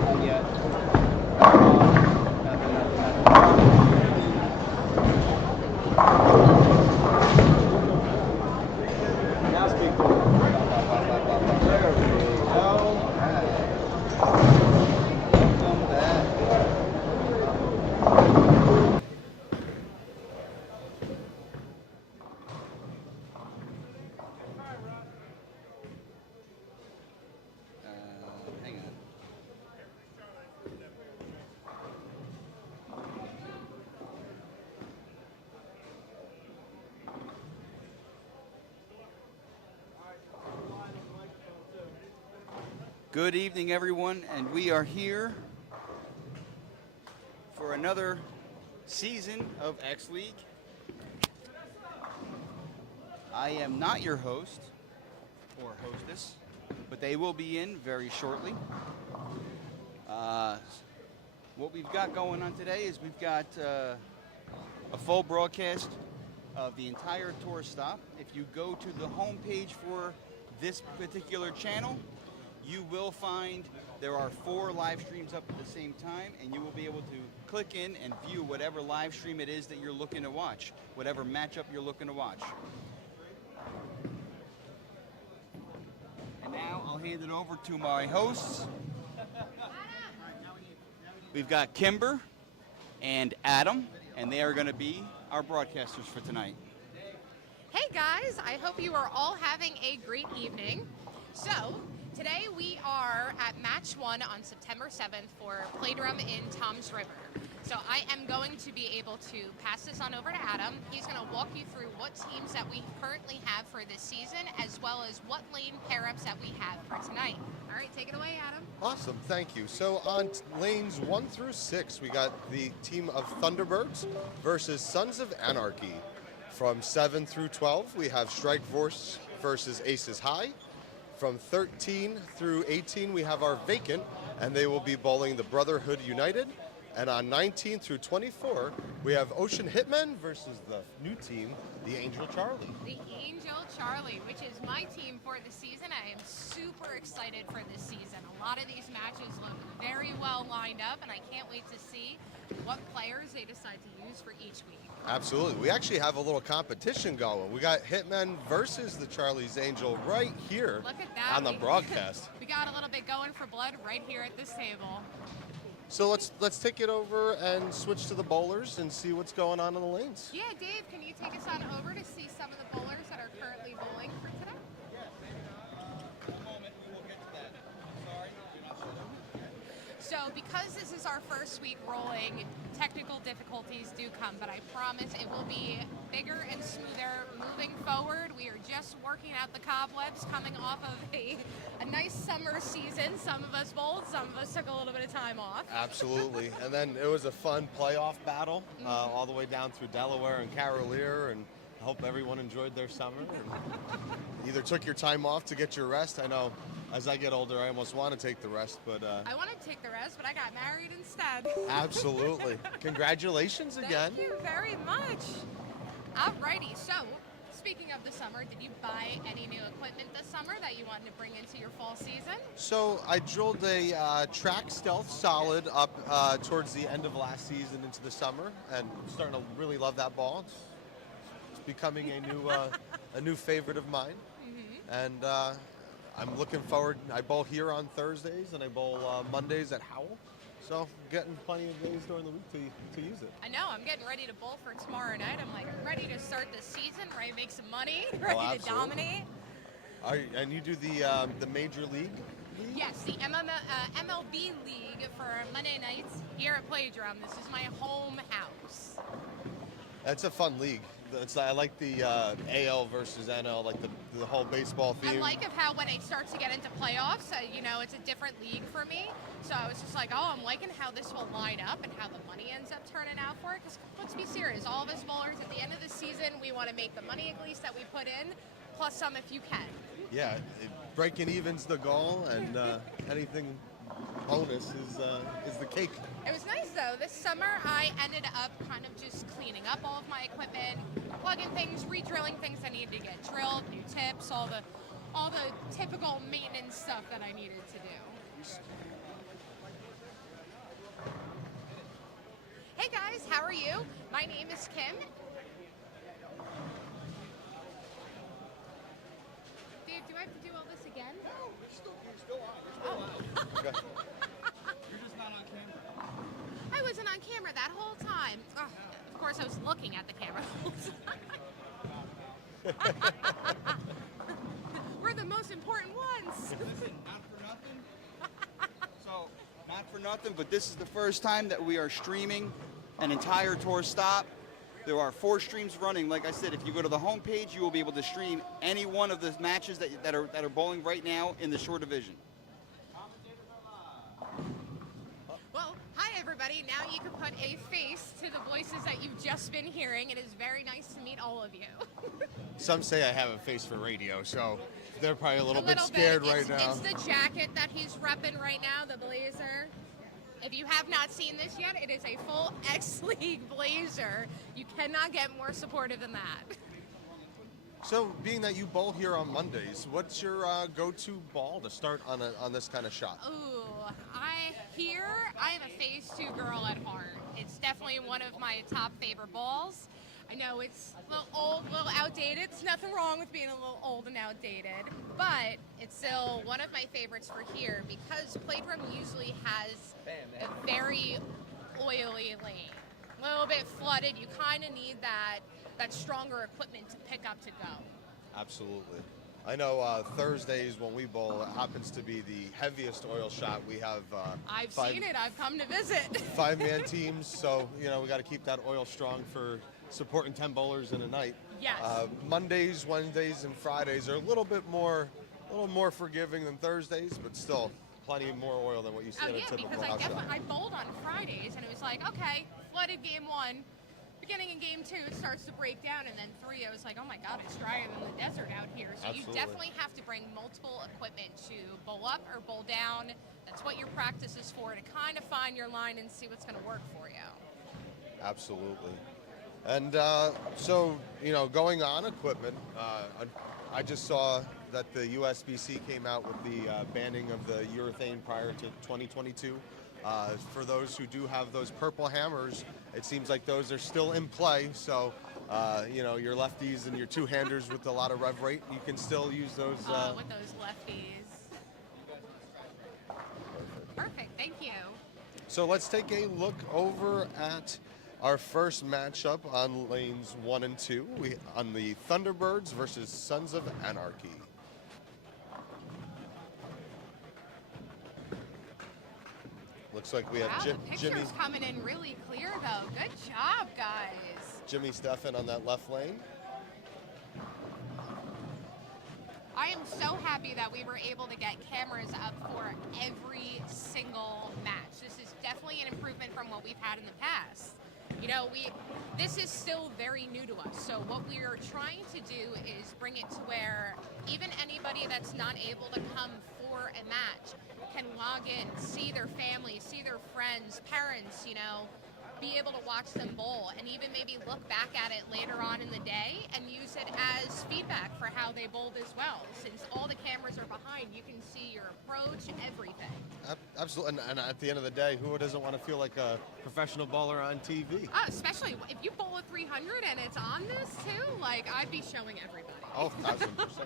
nothing yet. Nothing. Now speak to me. There we go. Welcome back. Hang on. Good evening, everyone, and we are here for another season of X League. I am not your host or hostess, but they will be in very shortly. What we've got going on today is we've got a full broadcast of the entire tour stop. If you go to the homepage for this particular channel, you will find there are 4 live streams up at the same time, and you will be able to click in and view whatever live stream it is that you're looking to watch, whatever matchup you're looking to watch. And now I'll hand it over to my hosts. We've got Kimber and Adam, and they are going to be our broadcasters for tonight. Hey guys, I hope you are all having a great evening. So, today we are at match 1 on September 7th for Playdrome in Toms River. So I am going to be able to pass this on over to Adam. He's going to walk you through what teams that we currently have for this season, as well as what lane pair-ups that we have for tonight. All right, take it away, Adam. Awesome, thank you. So on lanes 1 through 6, we got the team of Thunderbirds versus Sons of Anarchy. From 7 through 12, we have Strike Force versus Aces High. From 13 through 18, we have our Vacant, and they will be bowling the Brotherhood United. And on 19 through 24, we have Ocean Hitmen versus the new team, the Angel Charlie. The Angel Charlie, which is my team for the season. I am super excited for this season. A lot of these matches look very well lined up, and I can't wait to see what players they decide to use for each week. Absolutely. We actually have a little competition going. We got Hitmen versus the Charlie's Angel right here. Look at that. On the broadcast. We got a little bit going for blood right here at this table. So let's take it over and switch to the bowlers and see what's going on in the lanes. Yeah, Dave, can you take us on over to see some of the bowlers that are currently bowling for today? In a moment, we will get to that. Sorry, you're not sure. So because this is our first week rolling, technical difficulties do come, but I promise it will be bigger and smoother moving forward. We are just working out the cobwebs coming off of a nice summer season. Some of us bowled, some of us took a little bit of time off. Absolutely. And then it was a fun playoff battle all the way down through Delaware and Carolier, and I hope everyone enjoyed their summer and either took your time off to get your rest. I know as I get older, I almost want to take the rest, but I wanted to take the rest, but I got married instead. absolutely. Congratulations again. Thank you very much. Alrighty, so speaking of the summer, did you buy any new equipment this summer that you wanted to bring into your fall season? So I drilled a track stealth solid up towards the end of last season into the summer, and I'm starting to really love that ball. It's becoming a new favorite of mine, and I'm looking forward. I bowl here on Thursdays, and I bowl Mondays at Howell. So getting plenty of days during the week to use it. I know, I'm getting ready to bowl for tomorrow night. I'm like ready to start the season, ready to make some money, ready to dominate. And you do the major league? Yes, the MLB League for Monday nights here at Playdrome. This is my home house. That's a fun league. I like the AL versus NL, like the whole baseball theme. I like of how when it starts to get into playoffs, it's a different league for me. So I was just like, oh, I'm liking how this will line up and how the money ends up turning out for it. Because let's be serious, all of us bowlers at the end of the season, we want to make the money at least that we put in, plus some if you can. Yeah, breaking even's the goal, and anything bonus is the cake. It was nice though. This summer I ended up kind of just cleaning up all of my equipment, plugging things, re-drilling things that needed to get drilled, new tips, all the typical maintenance stuff that I needed to do. Hey guys, how are you? My name is Kim. Dave, do I have to do all this again? No, you're still on. You're still on. Okay. You're just not on camera. I wasn't on camera that whole time. Ugh, of course, I was looking at the camera the whole time. We're the most important ones. Listen, not for nothing. So, not for nothing, but this is the first time that we are streaming an entire tour stop. There are 4 streams running. Like I said, if you go to the homepage, you will be able to stream any one of the matches that are bowling right now in the shore division. Well, hi everybody. Now you can put a face to the voices that you've just been hearing. It is very nice to meet all of you. Some say I have a face for radio, so they're probably a little bit scared right now. It's the jacket that he's repping right now, the blazer. If you have not seen this yet, it is a full X-League blazer. You cannot get more supportive than that. So, being that you bowl here on Mondays, what's your go-to ball to start on this kind of shot? Ooh, I am a phase 2 girl at heart. It's definitely one of my top favorite balls. I know it's a little old, a little outdated. There's nothing wrong with being a little old and outdated, but it's still one of my favorites for here because Playdrome usually has a very oily lane. A little bit flooded. You kind of need that stronger equipment to pick up to go. Absolutely. I know Thursdays when we bowl, it happens to be the heaviest oil shot. We have I've seen it. I've come to visit. 5-man teams, so we got to keep that oil strong for supporting 10 bowlers in a night. Yes. Mondays, Wednesdays, and Fridays are a little more forgiving than Thursdays, but still plenty more oil than what you see in a typical because house shot. I bowled on Fridays and it was like, okay, flooded game 1. Beginning in game 2, it starts to break down, and then 3, I was like, oh my god, it's drier than the desert out here. So Absolutely. you definitely have to bring multiple equipment to bowl up or bowl down. That's what your practice is for, to kind of find your line and see what's going to work for you. Absolutely. And so, going on equipment, I just saw that the USBC came out with the banning of the urethane prior to 2022. For those who do have those purple hammers, it seems like those are still in play. So, your lefties and your two-handers with a lot of rev rate, you can still use those. With those lefties. Perfect, thank you. So let's take a look over at our first matchup on lanes 1 and 2. On the Thunderbirds versus Sons of Anarchy. Looks like we have Wow, the Jimmy. picture's coming in really clear though. Good job, guys. Jimmy Steffen on that left lane. I am so happy that we were able to get cameras up for every single match. This is definitely an improvement from what we've had in the past. This is still very new to us. So what we are trying to do is bring it to where even anybody that's not able to come for a match can log in, see their family, see their friends, parents, be able to watch them bowl and even maybe look back at it later on in the day and use it as feedback for how they bowled as well. Since all the cameras are behind, you can see your approach, everything. Absolutely, and at the end of the day, who doesn't want to feel like a professional bowler on TV? Especially if you bowl a 300 and it's on this too, I'd be showing everybody. Oh, 1,000%.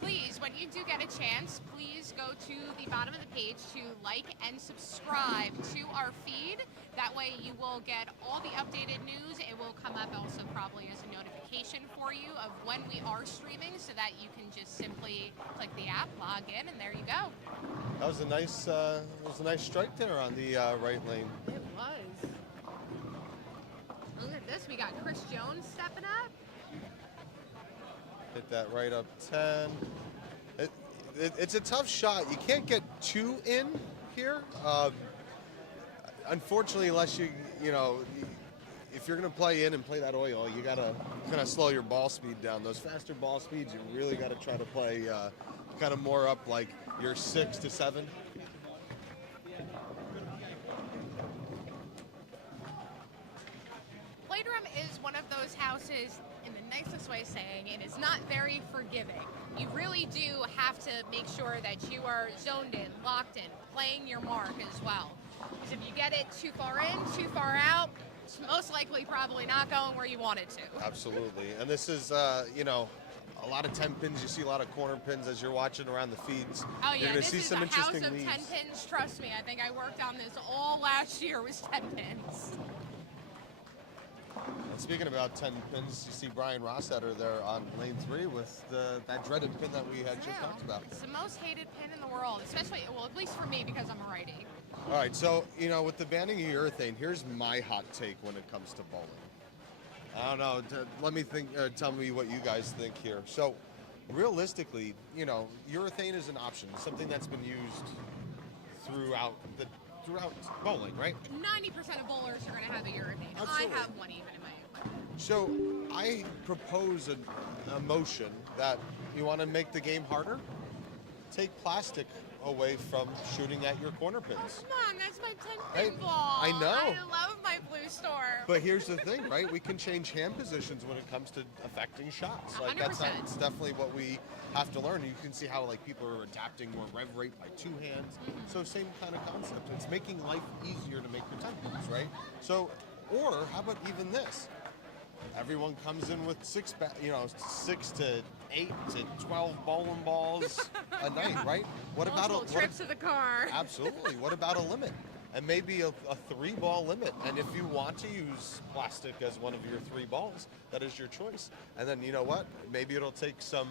Please, when you do get a chance, please go to the bottom of the page to like and subscribe to our feed. That way you will get all the updated news. It will come up also probably as a notification for you of when we are streaming so that you can just simply click the app, log in, and there you go. That was a nice strike there on the right lane. It was. Look at this. We got Chris Jones stepping up. Hit that right up 10. It's a tough shot. You can't get 2 in here. Unfortunately, unless if you're going to play in and play that oil, you got to kind of slow your ball speed down. Those faster ball speeds, you really got to try to play kind of more up like your 6 to 7. Playdrome is one of those houses, in the nicest way of saying it, is not very forgiving. You really do have to make sure that you are zoned in, locked in, playing your mark as well. Because if you get it too far in, too far out, it's most likely probably not going where you want it to. Absolutely. And this is, you know, a lot of 10 pins. You see a lot of corner pins as you're watching around the feeds. Oh You're yeah, gonna this see is some a house interesting of leaves. 10 pins. Trust me, I think I worked on this all last year with 10 pins. And speaking about 10 pins, you see Brian Rossetter there on lane 3 with that dreaded pin that we had just talked about. It's the most hated pin in the world, especially, well, at least for me because I'm a righty. All right, so, you know, with the banning of urethane, here's my hot take when it comes to bowling. I don't know. Let me think. Tell me what you guys think here. So, realistically, you know, urethane is an option, something that's been used throughout bowling, right? 90% of bowlers are going to have a urethane. Absolutely. I have one even in my equipment. So, I propose a motion that you want to make the game harder. Take plastic away from shooting at your corner pins. Come on, that's my 10 Hey, pin ball. I know. I love my blue storm. But here's the thing, right? We can change hand positions when it comes to affecting shots. Like that's 100%. definitely what we have to learn. You can see how like people are adapting more rev rate by 2 hands. So same kind of concept. It's making life easier to make your 10 pins, right? So, or how about even this? Everyone comes in with 6 to 8 to 12 bowling balls a night, right? What about Multiple trips to the car. Absolutely. What about a limit? And maybe a 3-ball limit. And if you want to use plastic as one of your 3 balls, that is your choice. And then you know what? Maybe it'll take some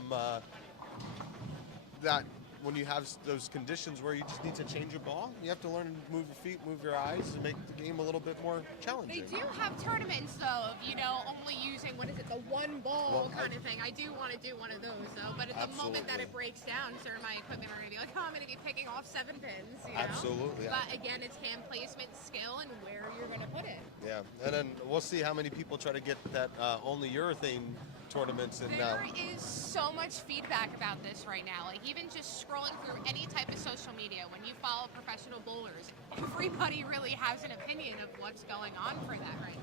that when you have those conditions where you just need to change a ball, you have to learn to move your feet, move your eyes, and make the game a little bit more challenging. They do have tournaments though of, you know, only using, what is it, the 1 ball kind of thing. I do want to do one of those though, but at the moment that it breaks down, sir, my equipment are going to be like, oh, I'm going to be picking off 7 pins, you know? Absolutely. But again, it's hand placement, skill, and where you're going to put it. Yeah, and then we'll see how many people try to get that only urethane tournaments in now. There is so much feedback about this right now. Like even just scrolling through any type of social media, when you follow professional bowlers, everybody really has an opinion of what's going on for that right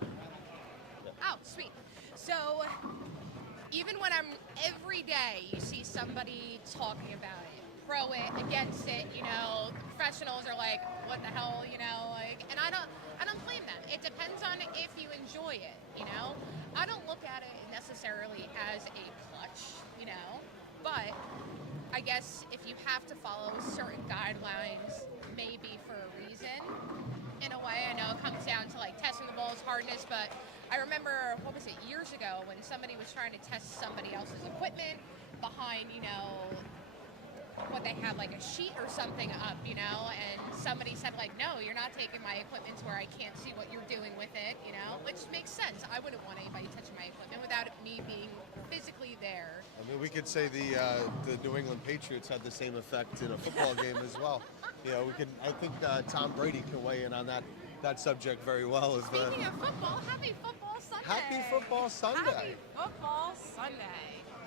now. Oh, sweet. So even when I'm every day, you see somebody talking about it, pro it, against it, you know, the professionals are like, what the hell, you know, like, and I don't blame them. It depends on if you enjoy it, you know. I don't look at it necessarily as a clutch, you know, but I guess if you have to follow certain guidelines, maybe for a reason, in a way. I know it comes down to like testing the ball's hardness, but I remember, what was it, years ago when somebody was trying to test somebody else's equipment behind, you know, what they had like a sheet or something up, you know, and somebody said like, no, you're not taking my equipment to where I can't see what you're doing with it, you know, which makes sense. I wouldn't want anybody touching my equipment without me being physically there. I mean, we could say the New England Patriots had the same effect in a football game as well. You know, we can. I think Tom Brady can weigh in on that subject very well. Speaking of football, happy football Sunday. Happy football Sunday. Happy football Sunday.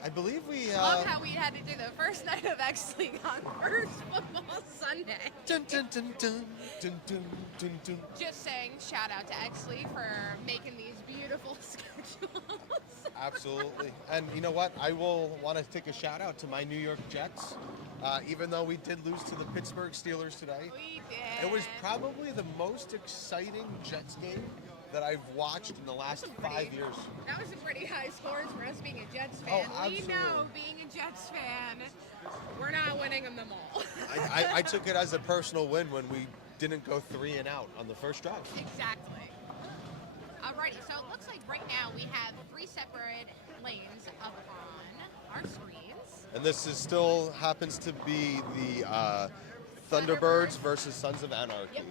I believe we. Love how we had to do the first night of X League on first football Sunday. Dun, dun, dun, dun, dun, dun, dun, dun. Just saying, shout out to X League for making these beautiful schedules. Absolutely. And you know what? I will want to take a shout out to my New York Jets. Even though we did lose to the Pittsburgh Steelers today, We did. it was probably the most exciting Jets game that I've watched in the last 5 years. That was a pretty high scores for us being a Jets fan. Oh, We absolutely. know, being a Jets fan, we're not winning them all. I took it as a personal win when we didn't go 3 and out on the first drive. Exactly. Alrighty, so it looks like right now we have 3 separate lanes up on our screens. And this is still happens to be the Thunderbirds versus Sons of Anarchy. Yep.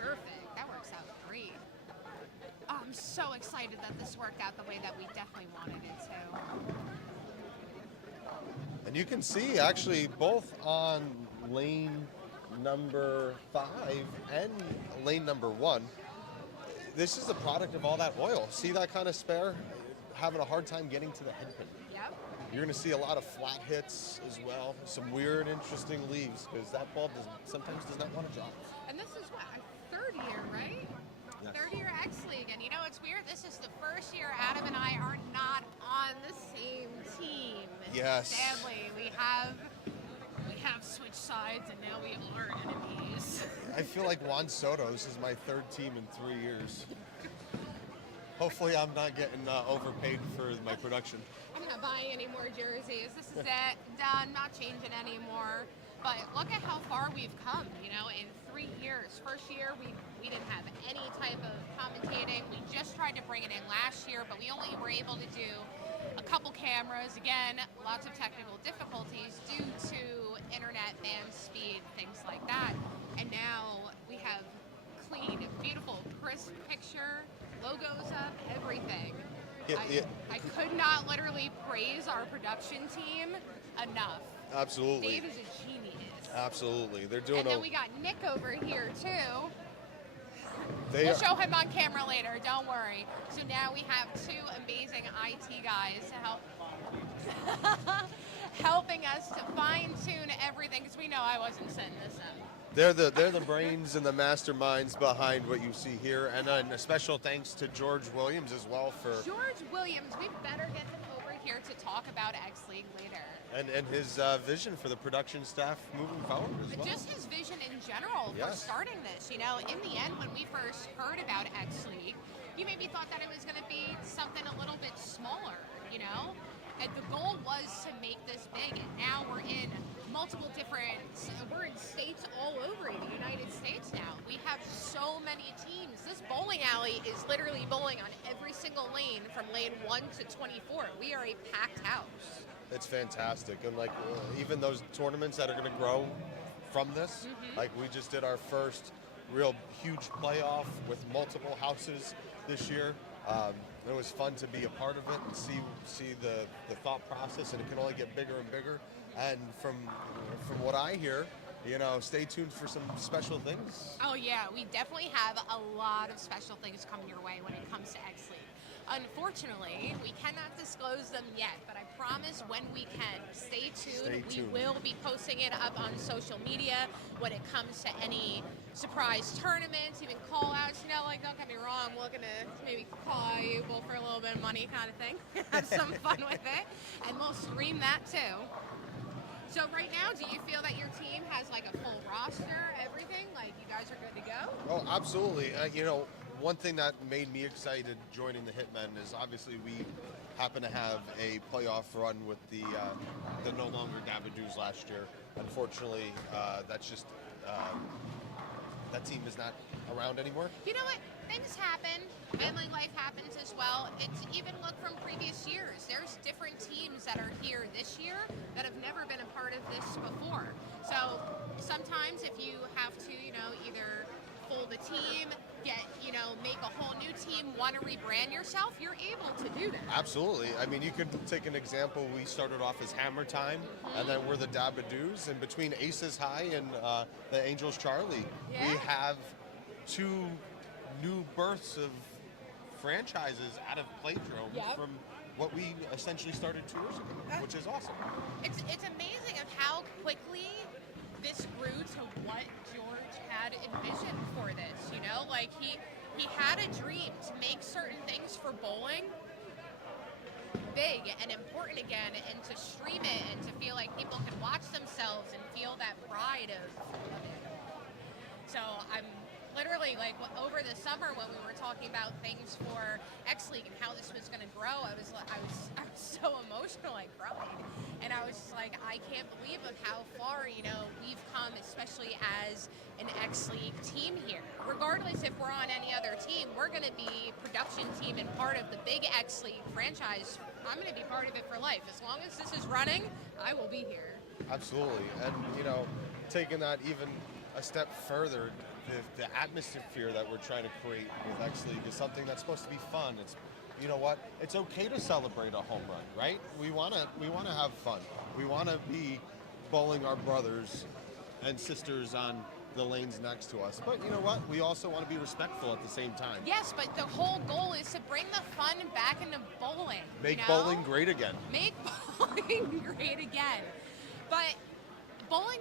Perfect. That works out great. I'm so excited that this worked out the way that we definitely wanted it to. And you can see actually both on lane number 5 and lane number 1, this is a product of all that oil. See that kind of spare? Having a hard time getting to the head pin. Yep. You're going to see a lot of flat hits as well. Some weird, interesting leaves because that ball sometimes does not want to drop. And this is what, our 3rd year, right? Yes. 3rd year X League. And you know, it's weird. This is the first year Adam and I are not on the same team. Yes. Sadly, we have have switched sides and now we are enemies. I feel like Juan Soto. This is my third team in 3 years. Hopefully, I'm not getting overpaid for my production. I'm not buying any more jerseys. This is it. Done. Not changing anymore. But look at how far we've come, you know, in 3 years. First year, we didn't have any type of commentating. We just tried to bring it in last year, but we only were able to do a couple cameras. Again, lots of technical difficulties due to internet, band speed, things like that. And now we have clean, beautiful, crisp picture, logos up, everything. I could not literally praise our production team enough. Absolutely. Dave is a genius. Absolutely. They're doing And then we got Nick over here too. They We'll are- show him on camera later, don't worry. So now we have two amazing IT guys to help helping us to fine-tune everything, because we know I wasn't setting this up. They're the brains and the masterminds behind what you see here, and a special thanks to George Williams as well for George Williams, we better get him over here to talk about X League later. and his vision for the production staff moving forward as well. Just his vision in general for Yes. starting this. You know, in the end, when we first heard about X League, you maybe thought that it was going to be something a little bit smaller, you know? And the goal was to make this big, and now we're in multiple different, we're in states all over the United States now. We have so many teams. This bowling alley is literally bowling on every single lane from lane 1 to 24. We are a packed house. It's fantastic, and like even those tournaments that are going to grow from this, like we just did our first real huge playoff with multiple houses this year. It was fun to be a part of it and see the thought process, and it can only get bigger and bigger. And from what I hear, you know, stay tuned for some special things. Oh yeah, we definitely have a lot of special things coming your way when it comes to X League. Unfortunately, we cannot disclose them yet, but I promise when we can, stay tuned. Stay tuned. We will be posting it up on social media when it comes to any surprise tournaments, even call outs. You know, like, don't get me wrong, we're looking to maybe call you for a little bit of money kind of thing. Have some fun with it. And we'll stream that too. So right now, do you feel that your team has like a full roster, everything? Like you guys are good to go? Oh, absolutely. You know, one thing that made me excited joining the Hitmen is obviously we happen to have a playoff run with the no longer Dabadoos last year. Unfortunately, that's just that team is not around anymore. You know what? Things happen. Family life happens as well. It's even look from previous years. There's different teams that are here this year that have never been a part of this before. So sometimes if you have to, you know, either fold a team, make a whole new team, want to rebrand yourself, you're able to do that. Absolutely. I mean, you could take an example. We started off as Hammer Time, and then we're the Dabadoos. And between Aces High and the Angels Charlie, Yeah. we have two new births of franchises out of Playdrome Yep. from what we essentially started 2 years ago, which is awesome. It's amazing of how quickly this grew to what George had envisioned for this, you know? Like he had a dream to make certain things for bowling big and important again, and to stream it and to feel like people can watch themselves and feel that pride of it. So I'm literally like over the summer when we were talking about things for X League and how this was going to grow, I was so emotional, I cried, and I was just like, I can't believe of how far we've come, especially as an X League team here. Regardless if we're on any other team, we're going to be production team and part of the big X League franchise. I'm going to be part of it for life. As long as this is running, I will be here. Absolutely. And, taking that even a step further, the atmosphere that we're trying to create with X League is something that's supposed to be fun. It's, you know what? It's okay to celebrate a home run, right? We want to have fun. We want to be bowling our brothers and sisters on the lanes next to us. But you know what? We also want to be respectful at the same time. Yes, but the whole goal is to bring the fun back into bowling. Make bowling great again. Make bowling great again. But bowling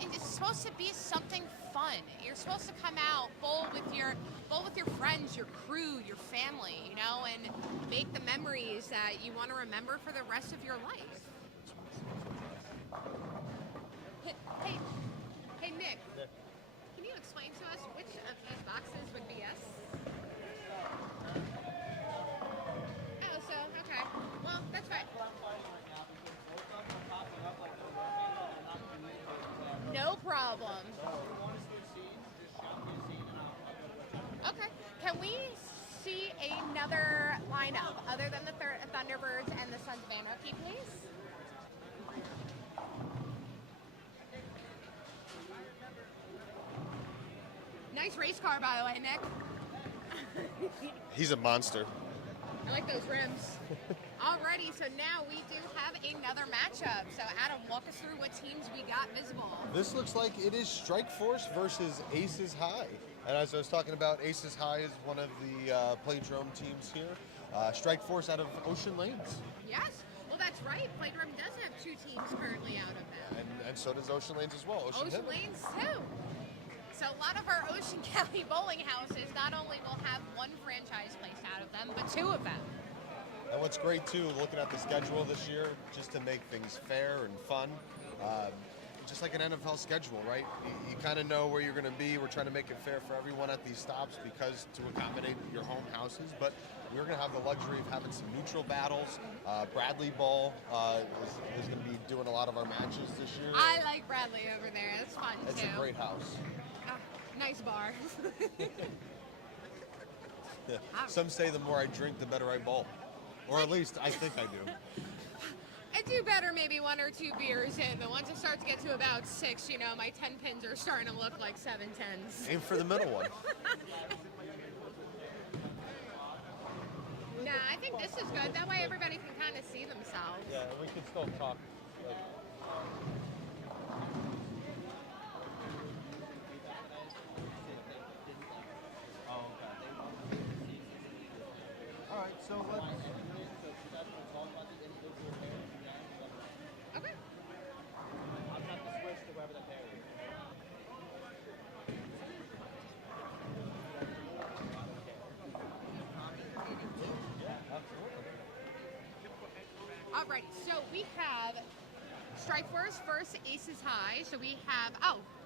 it's supposed to be something fun. You're supposed to come out, bowl with your friends, your crew, your family, and make the memories that you want to remember for the rest of your life. boxes would be us. Oh, so, okay. Well, that's fine. No problem. Okay. Can we see another lineup other than the Thunderbirds and the Sons of Anarchy, please? Nice race car, by the way, Nick. He's a monster. I like those rims. Alrighty, so now we do have another matchup. So Adam, walk us through what teams we got visible. This looks like it is Strike Force versus Aces High. And as I was talking about, Aces High is one of the Playdrome teams here. Strike Force out of Ocean Lanes. Yes, well that's right. Playdrome does have 2 teams currently out of them. And so does Ocean Lanes as well. Ocean Hill. Lanes too. So a lot of our Ocean County bowling houses not only will have 1 franchise placed out of them, but 2 of them. And what's great too, looking at the schedule this year, just to make things fair and fun, just like an NFL schedule, right? You kind of know where you're going to be. We're trying to make it fair for everyone at these stops because to accommodate your home houses, but we're going to have the luxury of having some neutral battles. Bradley Ball is going to be doing a lot of our matches this year. I like Bradley over there. It's fun It's too. a great house. Nice bar. Yeah. Some say the more I drink, the better I bowl. Or at least I think I do. I do better maybe 1 or 2 beers in, but once it starts to get to about 6, you know, my 10 pins are starting to look like 7 10s. Aim for the middle one. Nah, I think this is good. That way everybody can kind of see themselves. Yeah, we can still talk. All right, so let's. Okay. Alrighty, so we have Strike Force versus Aces High. So we have,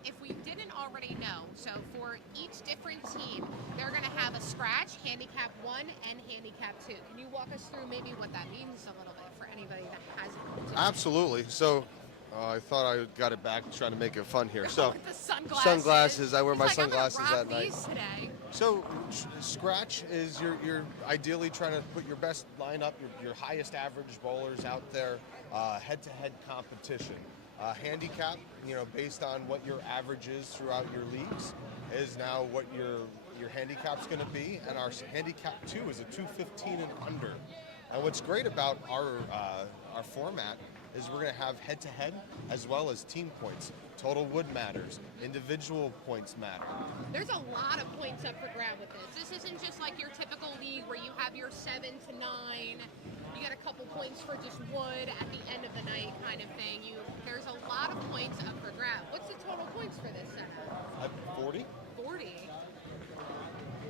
if we didn't already know, so for each different team, they're going to have a scratch, handicap 1, and handicap 2. Can you walk us through maybe what that means a little bit for anybody that hasn't? Absolutely. So I thought I got it back trying to make it fun here. So With the sunglasses. sunglasses. I wear my He's like, sunglasses I'm gonna at rock night. these today. So scratch is you're ideally trying to put your best lineup, your highest average bowlers out there, head-to-head competition. Handicap, based on what your average is throughout your leagues, is now what your handicap's going to be, and our handicap 2 is a 215 and under. And what's great about our format is we're going to have head-to-head as well as team points. Total wood matters. Individual points matter. There's a lot of points up for grab with this. This isn't just like your typical league where you have your 7 to 9. You get a couple points for just wood at the end of the night kind of thing. There's a lot of points up for grab. What's the total points for this setup? 40? 40.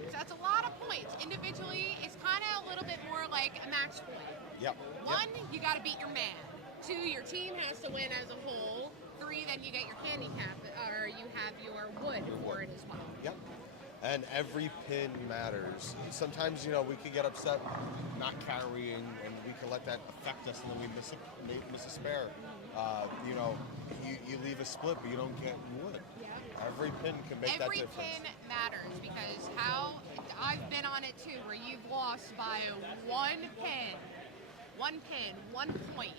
So that's a lot of points. Individually, it's kind of a little bit more like a match point. Yep. 1, you got to beat your man. 2, your team has to win as a whole. 3, then you get your handicap, or you have your wood for it as well. Yep. And every pin matters. Sometimes, we could get upset not carrying, and we can let that affect us, and then we miss a spare. You leave a split, but you don't get wood. Yeah. Every pin can make that Every difference. pin matters because I've been on it too, where you've lost by 1 pin. 1 pin, 1 point,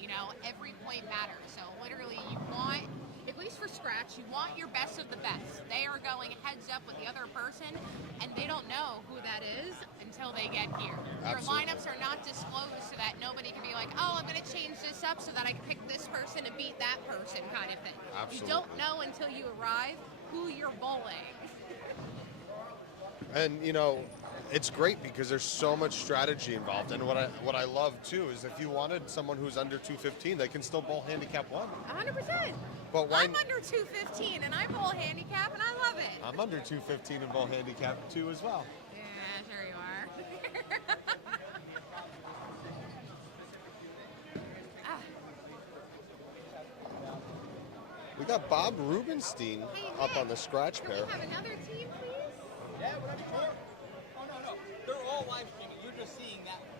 every point matters. So literally you want, at least for scratch, you want your best of the best. They are going heads up with the other person, and they don't know who that is until they get here. Your Absolutely. lineups are not disclosed so that nobody can be like, oh, I'm going to change this up so that I can pick this person and beat that person kind of thing. Absolutely. You don't know until you arrive who you're bowling. And it's great because there's so much strategy involved. And what I love too is if you wanted someone who's under 215, they can still bowl handicap 1. 100%. But why? I'm under 215 and I bowl handicap and I love it. I'm under 215 and bowl handicap 2 as well. Yeah, sure you are. We got Bob Rubenstein Hey, up Nick, on the scratch can pair. we have another team, please? Yeah, whatever you want. Oh, no. They're all live streaming. You're just seeing that one.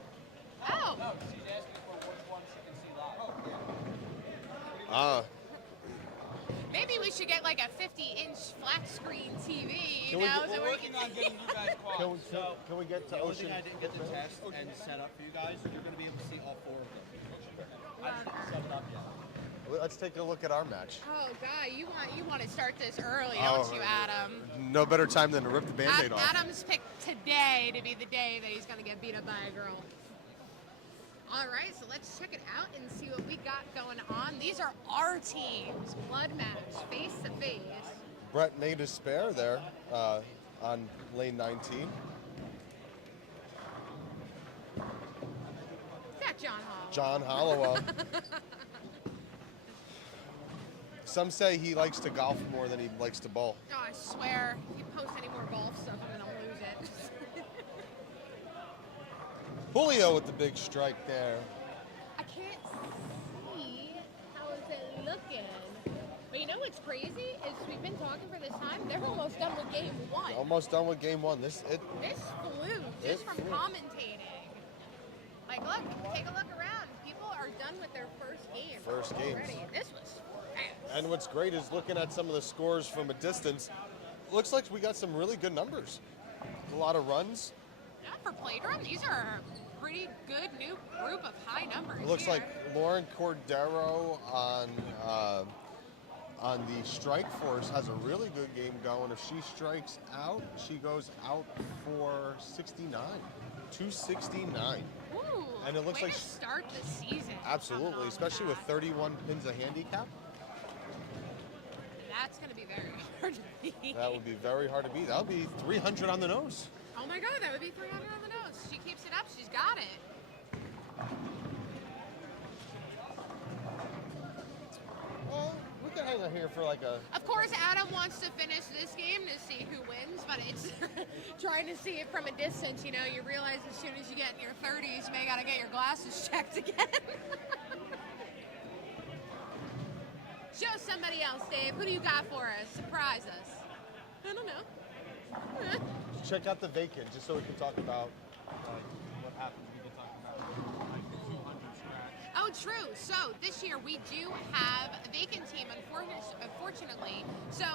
Oh. No, she's asking for which ones she can see live. Oh, yeah. Maybe we should get like a 50-inch flat screen TV, you Can we know, get- so We're we working can on getting you guys quads. Can we get to The only Ocean? thing I didn't get to test and set up for you guys, you're going to be able to see all 4 of them. I just didn't set it up yet. Let's take a look at our match. Oh God, you want to start this early, Oh, don't you, Adam? No better time than to rip the Band-Aid off. Adam's picked today to be the day that he's gonna get beat up by a girl. All right, so let's check it out and see what we got going on. These are our teams, blood match, face to face. Brett made a spare there on lane 19. Is that John Hall? John Hollowell. Some say he likes to golf more than he likes to bowl. Oh, I swear, if you post any more golf stuff, I'm gonna lose it. Julio with the big strike there. I can't see how is it looking. But you know what's crazy is we've been talking for this time. They're almost done with game 1. Almost done with game 1. This flew just from commentating. Like, look, take a look around. People are done with their first game. First games. already. This was fast. And what's great is looking at some of the scores from a distance, looks like we got some really good numbers. A lot of runs. Yeah, for Playdrome, these are a pretty good new group of high numbers. It looks here. like Lauren Cordero on the strike force has a really good game going. If she strikes out, she goes out for 69, 269. Ooh, and it looks way like to start the season. Absolutely, coming off especially with that. 31 pins of handicap. That's going to be very hard to beat. That would be very hard to beat. That would be 300 on the nose. Oh my God, that would be 300 on the nose. She keeps it up. She's got it. Well, we can hang out here for like a. Of course, Adam wants to finish this game to see who wins, but it's trying to see it from a distance. You know, you realize as soon as you get in your 30s, you may got to get your glasses checked again. Show somebody else, Dave. Who do you got for us? Surprise us. I don't know. Check out the vacant, just so we can talk about. What happens? We can talk about like the 200 scratch. Oh, true. So this year we do have a vacant team, unfortunately. So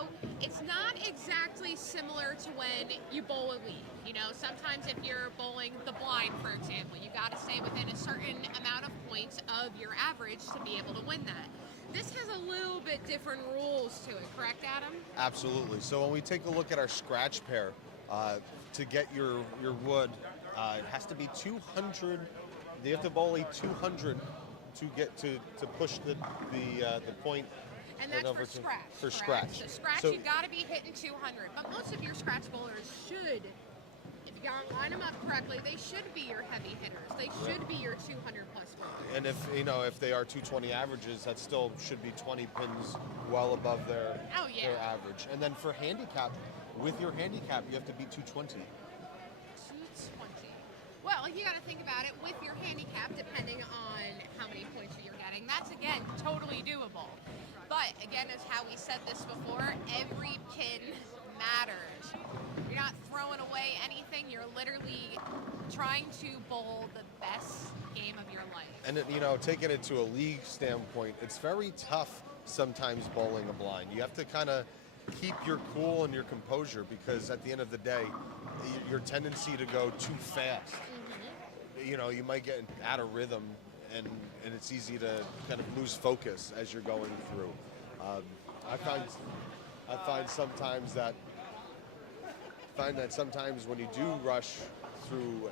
it's not exactly similar to when you bowl a league. You know, sometimes if you're bowling the blind, for example, you got to stay within a certain amount of points of your average to be able to win that. This has a little bit different rules to it, correct, Adam? Absolutely. So when we take a look at our scratch pair, to get your wood, it has to be 200. You have to bowl a 200 to get to push the point. And that's over for to- scratch. for correct? scratch. So scratch, So- you got to be hitting 200. But most of your scratch bowlers should, if you line them up correctly, they should be your heavy hitters. They should be your 200 plus bowlers. And if they are 220 averages, that still should be 20 pins well above their Oh, yeah. their average. And then for handicap, with your handicap, you have to be 220. 220. Well, you got to think about it with your handicap, depending on how many points you're getting. That's, again, totally doable. But, again, as how we said this before, every pin matters. You're not throwing away anything. You're literally trying to bowl the best game of your life. And taking it to a league standpoint, it's very tough sometimes bowling a blind. You have to kind of keep your cool and your composure, because at the end of the day, your tendency to go too fast, you might get out of rhythm, and it's easy to kind of lose focus as you're going through. I find sometimes that when you do rush through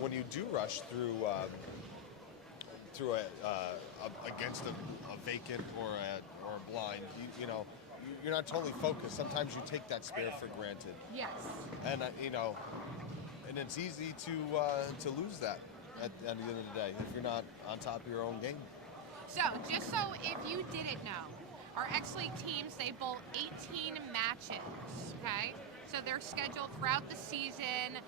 when you do rush through against a vacant or a blind, you're not totally focused. Sometimes you take that spare for granted, Yes. and and it's easy to lose that at the end of the day if you're not on top of your own game. So, just so if you didn't know, our X-League teams, they bowl 18 matches, okay? So they're scheduled throughout the season.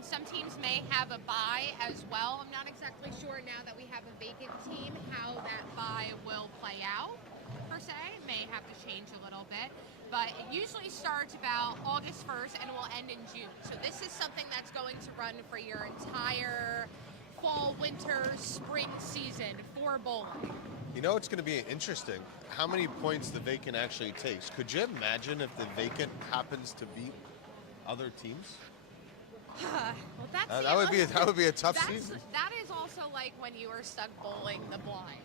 Some teams may have a bye as well. I'm not exactly sure now that we have a vacant team how that bye will play out, per se. It may have to change a little bit. but it usually starts about August 1st and will end in June. So this is something that's going to run for your entire fall, winter, spring season for bowling. You know, it's going to be interesting how many points the vacant actually takes. Could you imagine if the vacant happens to beat other teams? Well, that's That would be a tough season. That is also like when you are stuck bowling the blind.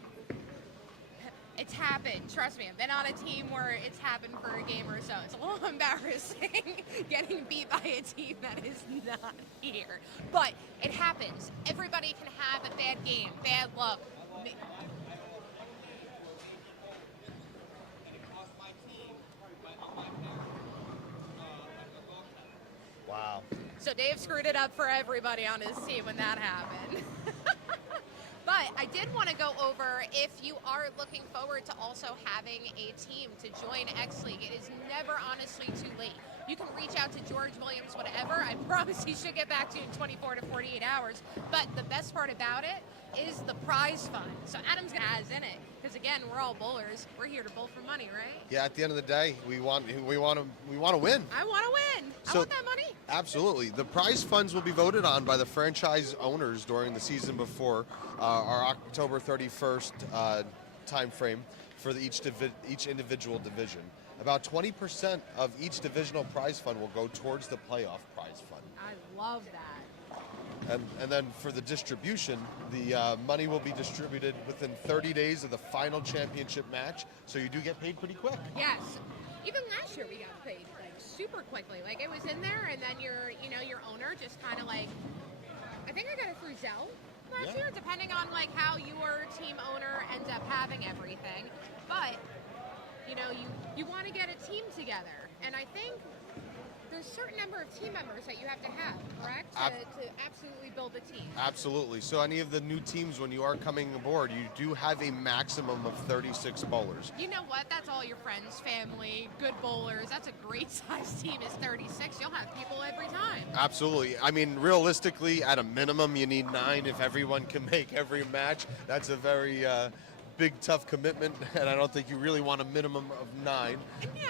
It's happened. Trust me, I've been on a team where it's happened for a game or so. It's a little embarrassing getting beat by a team that is not here. But it happens. Everybody can have a bad game, bad luck. Wow. So Dave screwed it up for everybody on his team when that happened. But I did want to go over, if you are looking forward to also having a team to join X League, it is never honestly too late. You can reach out to George Williams, whatever. I promise he should get back to you in 24 to 48 hours. But the best part about it is the prize fund. So Adam's has in it, because again, we're all bowlers. We're here to bowl for money, right? Yeah, at the end of the day, we want to win. I want to win. I want that money. Absolutely. The prize funds will be voted on by the franchise owners during the season before our October 31st time frame for each individual division. About 20% of each divisional prize fund will go towards the playoff prize fund. I love that. And then for the distribution, the money will be distributed within 30 days of the final championship match, so you do get paid pretty quick. Yes. Even last year we got paid like super quickly. Like it was in there, and then your owner just kind of like, I think I got it through Zelle last year, depending on like how your team owner ends up having everything. But you want to get a team together, and I think there's a certain number of team members that you have to have, correct? To absolutely build a team. Absolutely. So any of the new teams, when you are coming aboard, you do have a maximum of 36 bowlers. You know what? That's all your friends, family, good bowlers. That's a great size team is 36. You'll have people every time. Absolutely. I mean, realistically, at a minimum, you need 9 if everyone can make every match. That's a very big, tough commitment, and I don't think you really want a minimum of 9. No.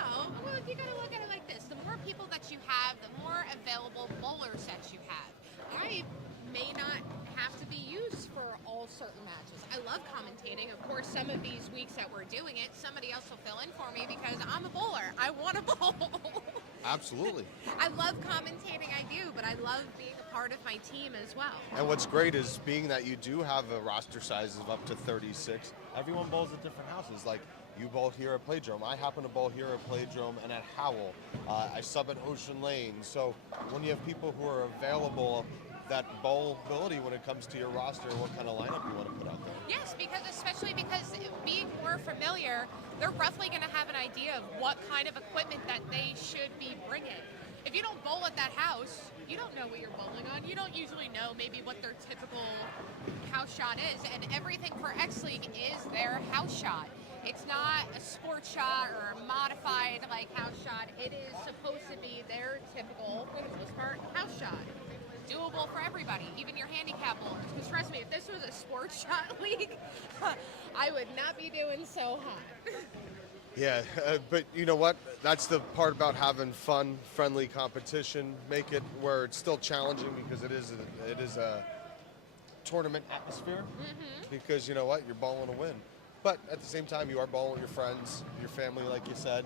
Well, you got to look at it like this. The more people that you have, the more available bowler sets you have. I may not have to be used for all certain matches. I love commentating. Of course, some of these weeks that we're doing it, somebody else will fill in for me because I'm a bowler. I want to bowl. Absolutely. I love commentating, I do, but I love being a part of my team as well. And what's great is being that you do have a roster size of up to 36, everyone bowls at different houses. Like, you bowl here at Playdrome. I happen to bowl here at Playdrome and at Howell. I sub at Ocean Lane. So when you have people who are available, that bowlability when it comes to your roster, what kind of lineup you want to put out there. Yes, especially because being more familiar, they're roughly going to have an idea of what kind of equipment that they should be bringing. If you don't bowl at that house, you don't know what you're bowling on. You don't usually know maybe what their typical house shot is, and everything for X League is their house shot. It's not a sports shot or a modified like house shot. It is supposed to be their typical, for the most part, house shot. Doable for everybody, even your handicap bowlers. Because trust me, if this was a sports shot league, I would not be doing so hot. Yeah, but you know what? That's the part about having fun, friendly competition. Make it where it's still challenging because it is a tournament atmosphere. Mm-hmm. Because you know what? You're bowling to win. But at the same time, you are bowling with your friends, your family, like you said.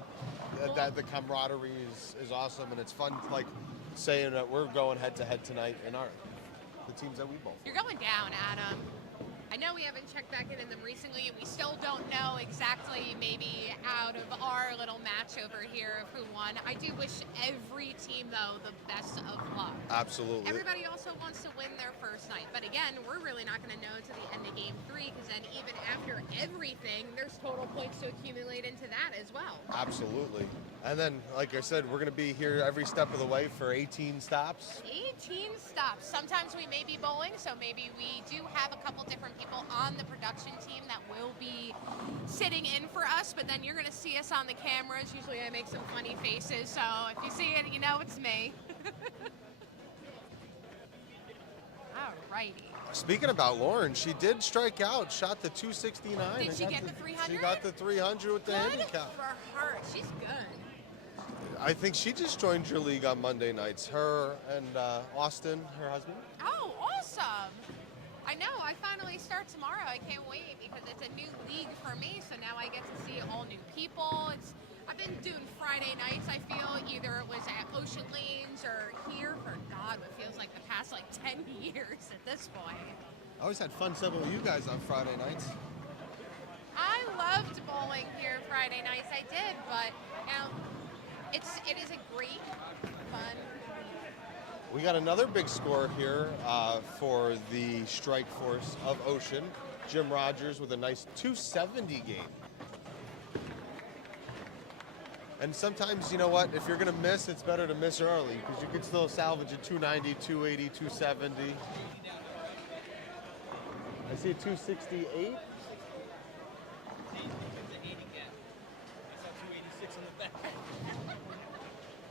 That the camaraderie is awesome, and it's fun. Like saying that we're going head to head tonight in the teams that we bowl. You're going down, Adam. I know we haven't checked back in them recently, and we still don't know exactly, maybe out of our little match over here, of who won. I do wish every team, though, the best of luck. Absolutely. Everybody also wants to win their first night. But again, we're really not going to know until the end of Game 3, because then even after everything, there's total points to accumulate into that as well. Absolutely. And then, like I said, we're going to be here every step of the way for 18 stops. 18 stops. Sometimes we may be bowling, so maybe we do have a couple different people on the production team that will be sitting in for us, but then you're going to see us on the cameras. Usually I make some funny faces, so if you see it, you know it's me. Alrighty. Speaking about Lauren, she did strike out, shot the 269. Did she get the 300? She got the 300 with the Good handicap. for her. She's good. I think she just joined your league on Monday nights. Her and Austin, her husband. Oh, awesome! I know. I finally start tomorrow. I can't wait because it's a new league for me. So now I get to see all new people. I've been doing Friday nights. I feel either it was at Ocean Lanes or here for God, what feels like the past like 10 years at this point. I always had fun subbing with you guys on Friday nights. I loved bowling here Friday nights. I did, but you know, it is a great, fun. We got another big score here for the Strike Force of Ocean. Jim Rogers with a nice 270 game. And sometimes, you know what, if you're going to miss, it's better to miss early because you could still salvage a 290, 280, 270. I see a 268.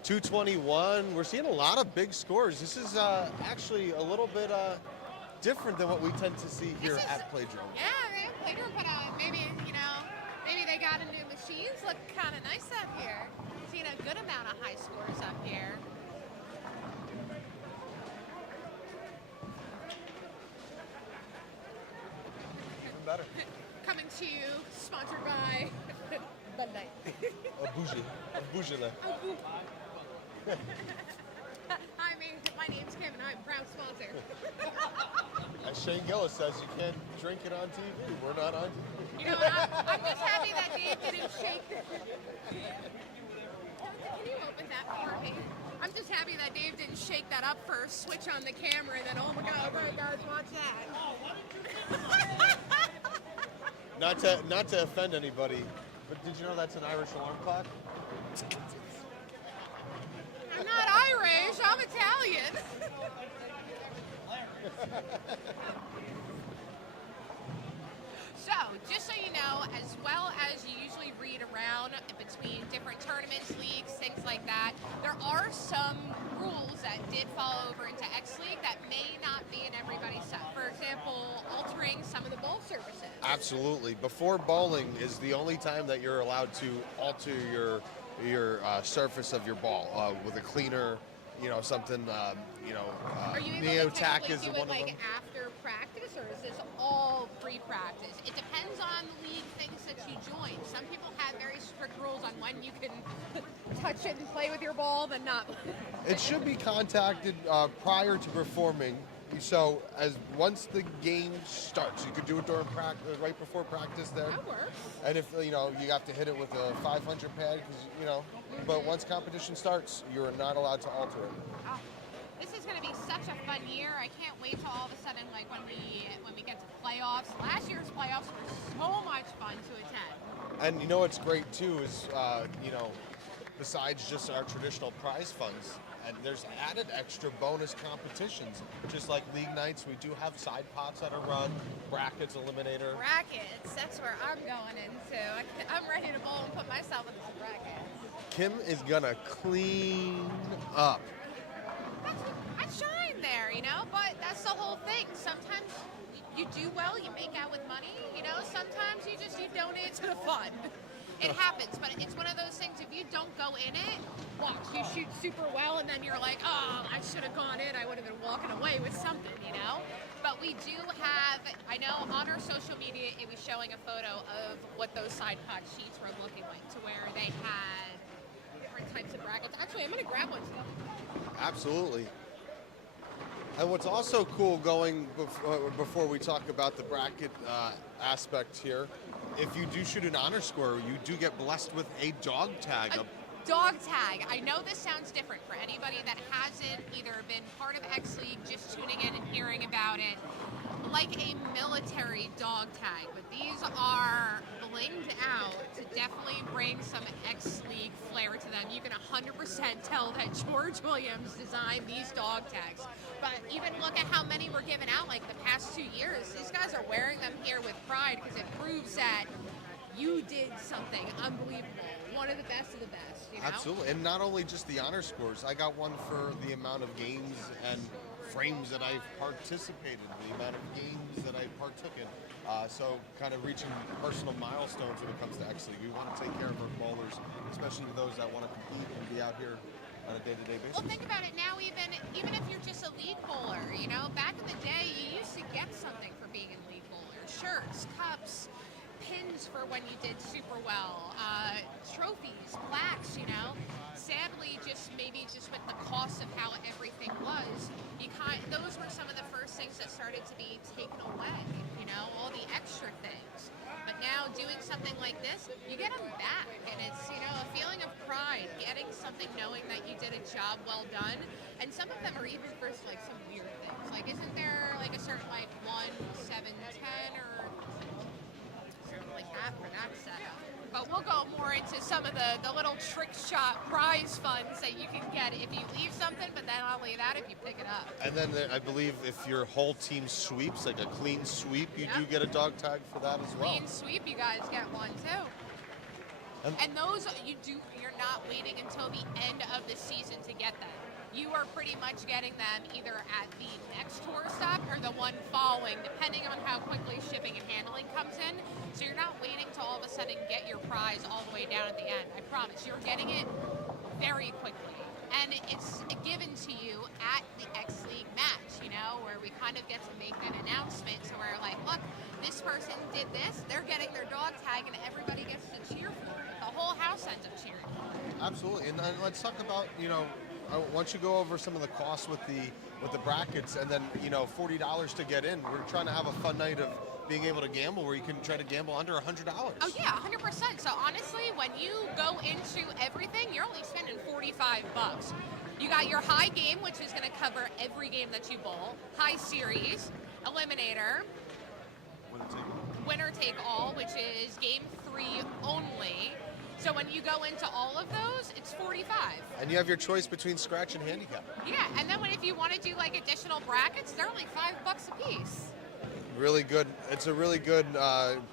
221. We're seeing a lot of big scores. This is actually a little bit different than what we tend to see here at Playdrome. Yeah, Playdrome put out maybe they got a new machines. Look kind of nice up here. Seeing a good amount of high scores up here. Even better. Coming to you, sponsored by Bud Light. A Bougele. Hi, my name's Kim and I'm a proud sponsor. As Shane Gillis says, you can't drink it on TV. We're not on TV. You know what? I'm just happy that Dave didn't shake the... Can you open that for me? I'm just happy that Dave didn't shake that up first, switch on the camera, and then, oh my God, right, guys, watch that. Not to offend anybody, but did you know that's an Irish alarm clock? I'm not Irish, I'm Italian. So, just so you know, as well as you usually read around between different tournaments, leagues, things like that, there are some rules that did fall over into X League that may not be in everybody's set. For example, altering some of the ball surfaces. Absolutely. Before bowling is the only time that you're allowed to alter your surface of your ball with a cleaner, something, Are you able Neo-Tack to is do one it of like them. after practice, or is this all pre-practice? It depends on the league things that you join. Some people have very strict rules on when you can touch it and play with your ball, then not. It should be contacted prior to performing. So once the game starts, you could do it during practice, right before practice there. That works. And if you have to hit it with a 500 pad, because but once competition starts, you're not allowed to alter it. Oh, this is going to be such a fun year. I can't wait till all of a sudden, like when we get to playoffs. Last year's playoffs were so much fun to attend. And what's great too is besides just our traditional prize funds, and there's added extra bonus competitions. Just like league nights, we do have side pots that are run, brackets, eliminator. Brackets, that's where I'm going into. I'm ready to bowl and put myself into some brackets. Kim is gonna clean up. I shine there, but that's the whole thing. Sometimes you do well, you make out with money, sometimes you donate to the fund. It happens, but it's one of those things, if you don't go in it, watch, you shoot super well, and then you're like, oh, I should have gone in, I would have been walking away with something, But we do have, I know on our social media, it was showing a photo of what those side pod sheets were looking like, to where they had different types of brackets. Actually, I'm going to grab one today. Absolutely. And what's also cool going before we talk about the bracket aspect here, if you do shoot an honor score, you do get blessed with a dog tag. Dog tag. I know this sounds different for anybody that hasn't either been part of X League, just tuning in and hearing about it, like a military dog tag. But these are blinged out to definitely bring some X League flair to them. You can 100% tell that George Williams designed these dog tags. But even look at how many were given out like the past 2 years. These guys are wearing them here with pride because it proves that you did something unbelievable. One of the best of the best, Absolutely. And not only just the honor scores. I got one for the amount of games and frames that I've participated in, the amount of games that I partook in. So kind of reaching personal milestones when it comes to X League. We want to take care of our bowlers, especially those that want to compete and be out here on a day-to-day basis. Well, think about it now. Even if you're just a league bowler, you know, back in the day, you used to get something for being a league bowler: shirts, cups, pins for when you did super well, trophies, plaques. You know, sadly, just with the cost of how everything was, those were some of the first things that started to be taken away. You know, all the extra things. But now doing something like this, you get them back, and it's, you know, a feeling of pride, getting something, knowing that you did a job well done. And some of them are even for like some weird things. Like, isn't there like a certain like 1, 7, 10 or something like that for that setup? But we'll go more into some of the little trick shot prize funds that you can get if you leave something, but then not only that, if you pick it up. And then I believe if your whole team sweeps, like a clean sweep, you do get a dog tag for that as well. Clean sweep, you guys get one too. And those you're not waiting until the end of the season to get them. You are pretty much getting them either at the next tour stop or the one following, depending on how quickly shipping and handling comes in. So you're not waiting to all of a sudden get your prize all the way down at the end. I promise, you're getting it very quickly. And it's given to you at the X League match, you know, where we kind of get to make an announcement to where, like, look, this person did this, they're getting their dog tag, and everybody gets to cheer for it. The whole house ends up cheering for it. Absolutely. And let's talk about, you know, once you go over some of the costs with the brackets, and then, you know, $40 to get in, we're trying to have a fun night of being able to gamble where you can try to gamble under $100. Oh yeah, 100%. So honestly, when you go into everything, you're only spending $45. You got your high game, which is going to cover every game that you bowl, high series, eliminator, winner take all, which is game 3 only. So when you go into all of those, it's $45. And you have your choice between scratch and handicap. Yeah, and then if you want to do like additional brackets, they're only $5 a piece. Really good. It's a really good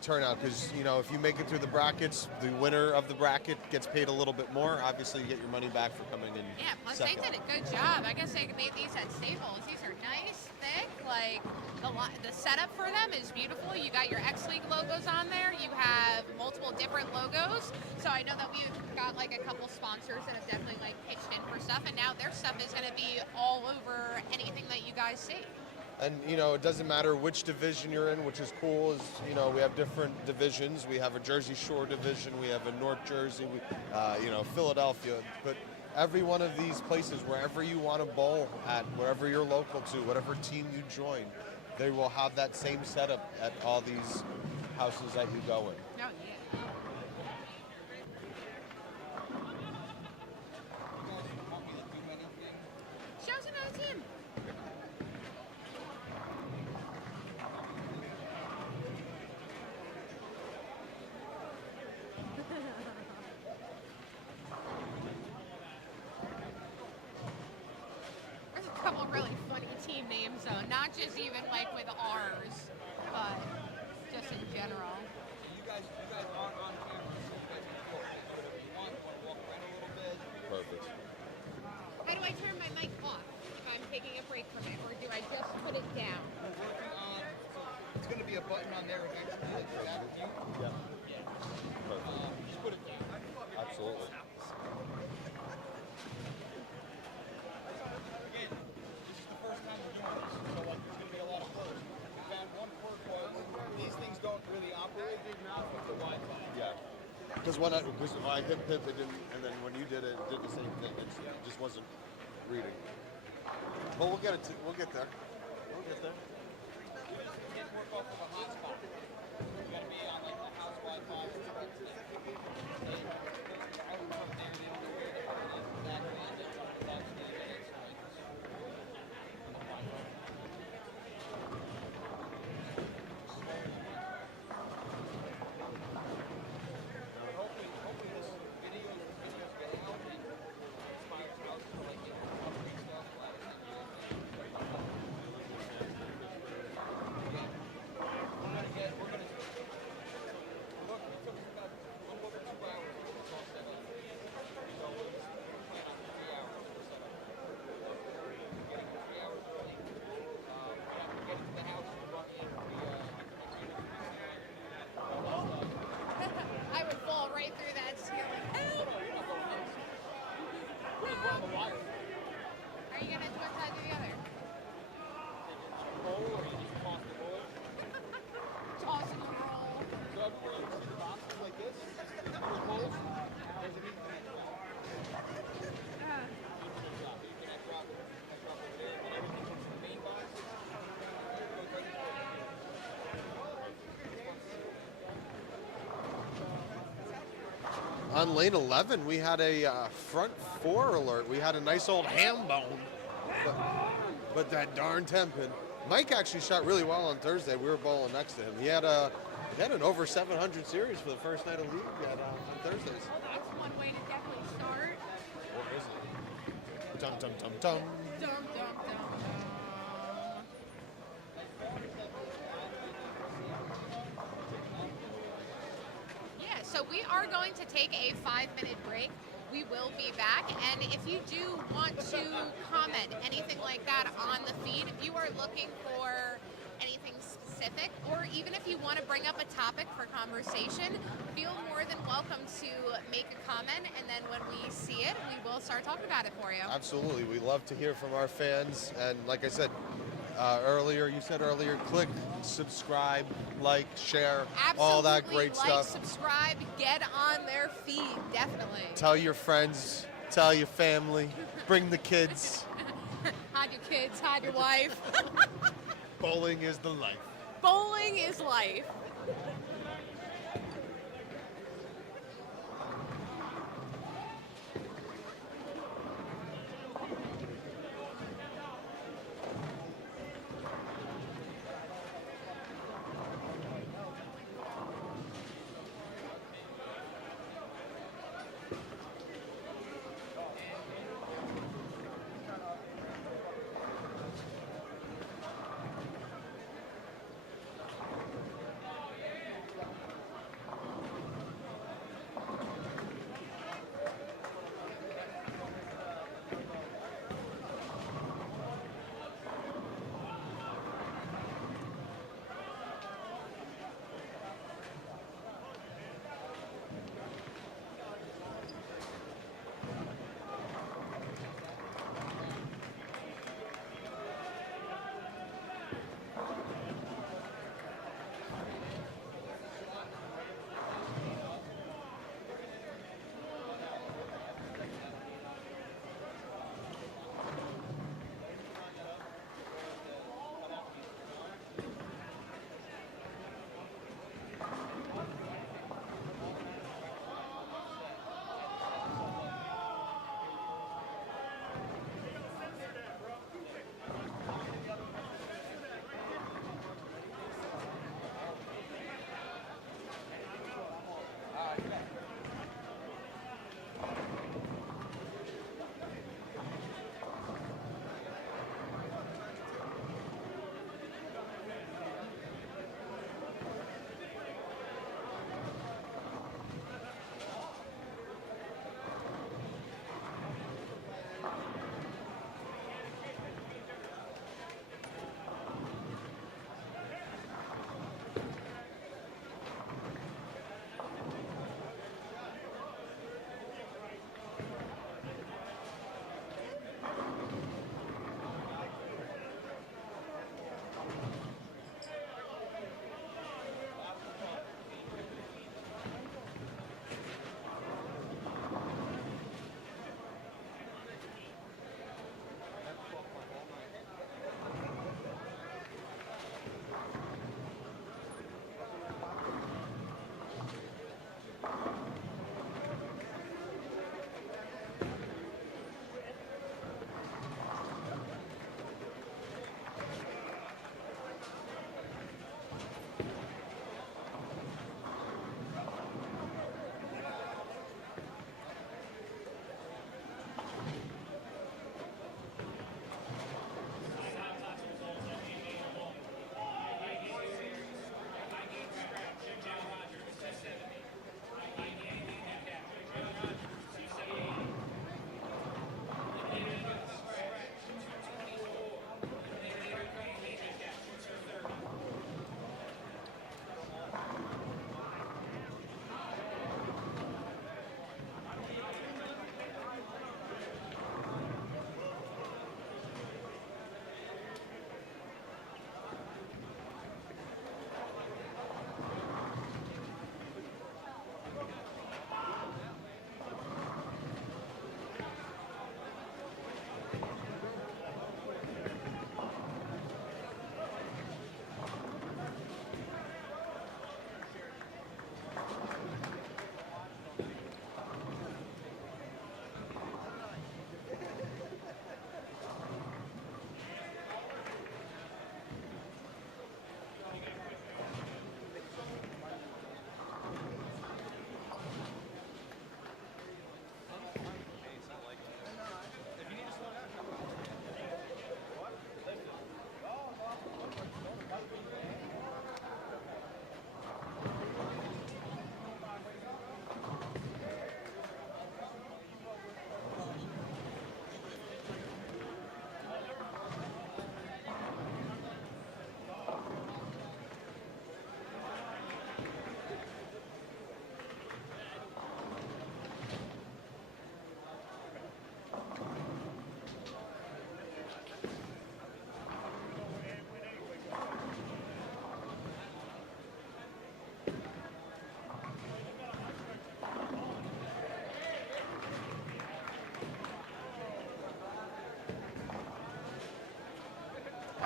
turnout because, you know, if you make it through the brackets, the winner of the bracket gets paid a little bit more. Obviously, you get your money back for coming in. Yeah, plus second. they did a good job. I guess they made these at Staples. These are nice, thick. Like the setup for them is beautiful. You got your X League logos on there. You have multiple different logos. So I know that we've got like a couple sponsors that have definitely like pitched in for stuff, and now their stuff is going to be all over anything that you guys see. And, you know, it doesn't matter which division you're in, which is cool, is, you know, we have different divisions. We have a Jersey Shore division. We have a North Jersey, you know, Philadelphia. But every one of these places, wherever you want to bowl at, wherever you're local to, whatever team you join, they will have that same setup at all these houses that you go in. Oh, yeah. Show's another team. There's a couple really funny team names though, not just even like with ours, but just in general. You guys aren't on camera, so you guys can talk. If you want to walk around a little bit. Perfect. How do I turn my mic off if I'm taking a break from it, or do I just put it down? We're working on, so it's going to be a button on there eventually that you have mute. Yeah. Yeah. Perfect. Just put it down. Absolutely. Again, this is the first time we're doing this, so like there's going to be a lot of code. We found one quirk was these things don't really operate with the Wi-Fi. Yeah. Because when I hit pip, it didn't, and then when you did it, it did the same thing. It just wasn't reading. But we'll get it. We'll get there. We'll get there. You can't work off of a hotspot. You got to be on like the house Wi-Fi. On lane 11, we had a front four alert. We had a nice old ham bone, but that darn 10-pin. Mike actually shot really well on Thursday. We were bowling next to him. He had an over 700 series for the first night of league on Thursdays. Well, that's one way to definitely start. What is it? Dum dum dum dum. Dum, dum, dum, dum. Yeah, so we are going to take a 5-minute break. We will be back, and if you do want to comment anything like that on the feed, if you are looking for anything specific, or even if you want to bring up a topic for conversation, feel more than welcome to make a comment, and then when we see it, we will start talking about it for you. Absolutely. We love to hear from our fans. And like I said you said earlier, click, subscribe, like, share, all that great stuff. Subscribe, get on their feed, definitely. Tell your friends, tell your family, bring the kids. Hide your kids, hide your wife. Bowling is the life. Bowling is life.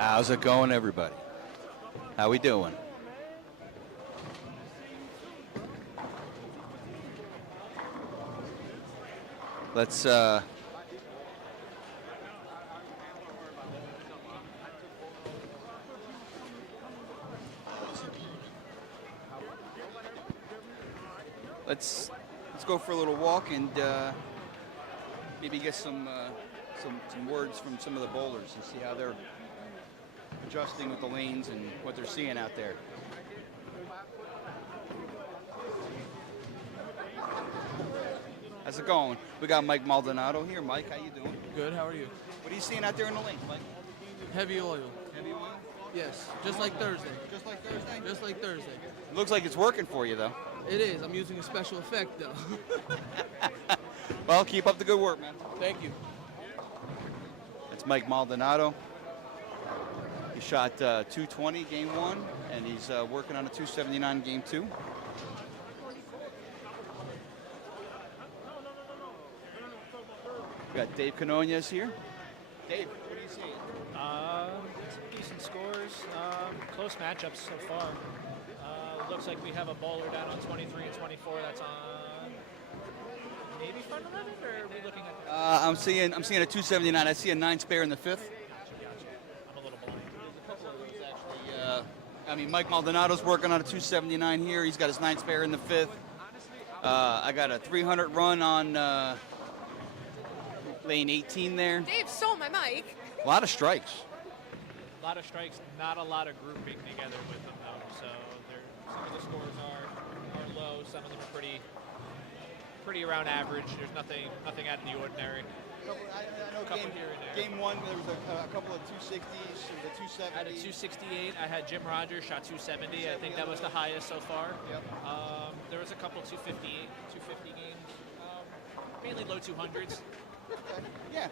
How's it going, everybody? How we doing? Let's let's go for a little walk and maybe get some words from some of the bowlers and see how they're adjusting with the lanes and what they're seeing out there. How's it going? We got Mike Maldonado here. Mike, how you doing? Good, how are you? What are you seeing out there in the lanes, Mike? Heavy oil. Heavy oil? Yes, just like Thursday. Just like Thursday? Just like Thursday. It looks like it's working for you, though. It is. I'm using a special effect, though. Well, keep up the good work, man. Thank you. That's Mike Maldonado. He shot 220 game 1, and he's working on a 279 game 2. We got Dave Canoñas here. Dave, what are you seeing? Some decent scores, close matchups so far. Looks like we have a bowler down on 23 and 24. That's on maybe front 11, or are we looking at? I'm seeing a 279. I see a 9 spare in the 5th. Gotcha. I'm a little blind. I mean, Mike Maldonado's working on a 279 here. He's got his 9 spare in the 5th. I got a 300 run on lane 18 there. Dave stole my mic. A lot of strikes. A lot of strikes, not a lot of grouping together with them though. So some of the scores are low. Some of them are pretty around average. There's nothing out of the ordinary. I know Couple here and there. game 1 there was a couple of 260s, the 270. I had a 268. I had Jim Rogers shot 270. I think that was the highest so far. Yep. There was a couple 250 games, mainly low 200s. Yeah.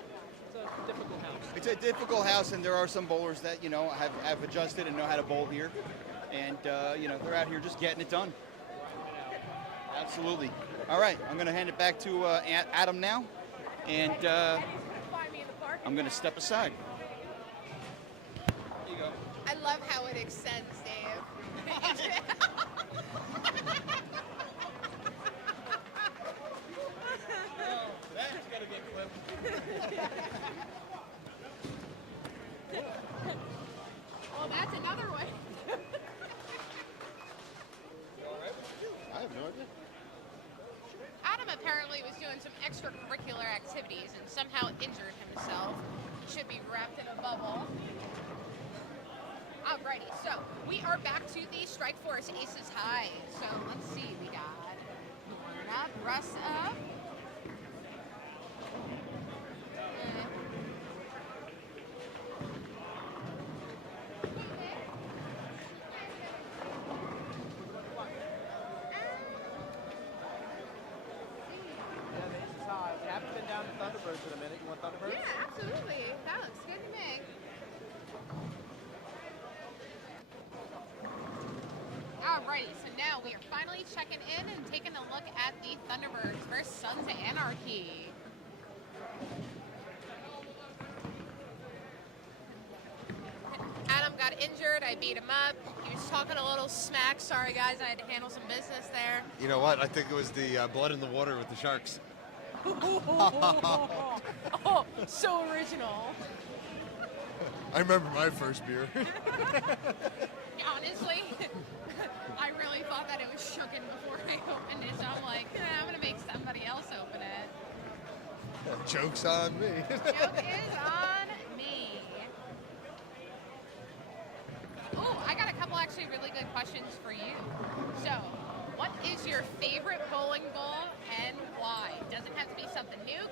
It's a difficult house. It's a difficult house, and there are some bowlers that have adjusted and know how to bowl here, and they're out here just getting it done. Absolutely. All right, I'm going to hand it back to Adam now, and I'm going to step aside. Here you go. I love how it extends, Dave. That's got to be clipped. Well, that's another way. I have no idea. Adam apparently was doing some extracurricular activities and somehow injured himself. He should be wrapped in a bubble. Alrighty, so we are back to the Strike Force Aces High. So let's see, we got Warren up, Russ up. We haven't been down to Thunderbirds in a minute. You want Thunderbirds? Yeah, absolutely. That looks good to me. Alrighty, so now we are finally checking in and taking a look at the Thunderbirds versus Sons of Anarchy. Adam got injured. I beat him up. He was talking a little smack. Sorry, guys. I had to handle some business there. You know what? I think it was the blood in the water with the sharks. Oh, so original. I remember my first beer. Honestly, I really thought that it was shooken before I opened it, so I'm like, I'm going to make somebody else open it. Joke's on me. Joke is on me. Oh, I got a couple actually really good questions for you. So, what is your favorite bowling ball and why? Doesn't have to be something new.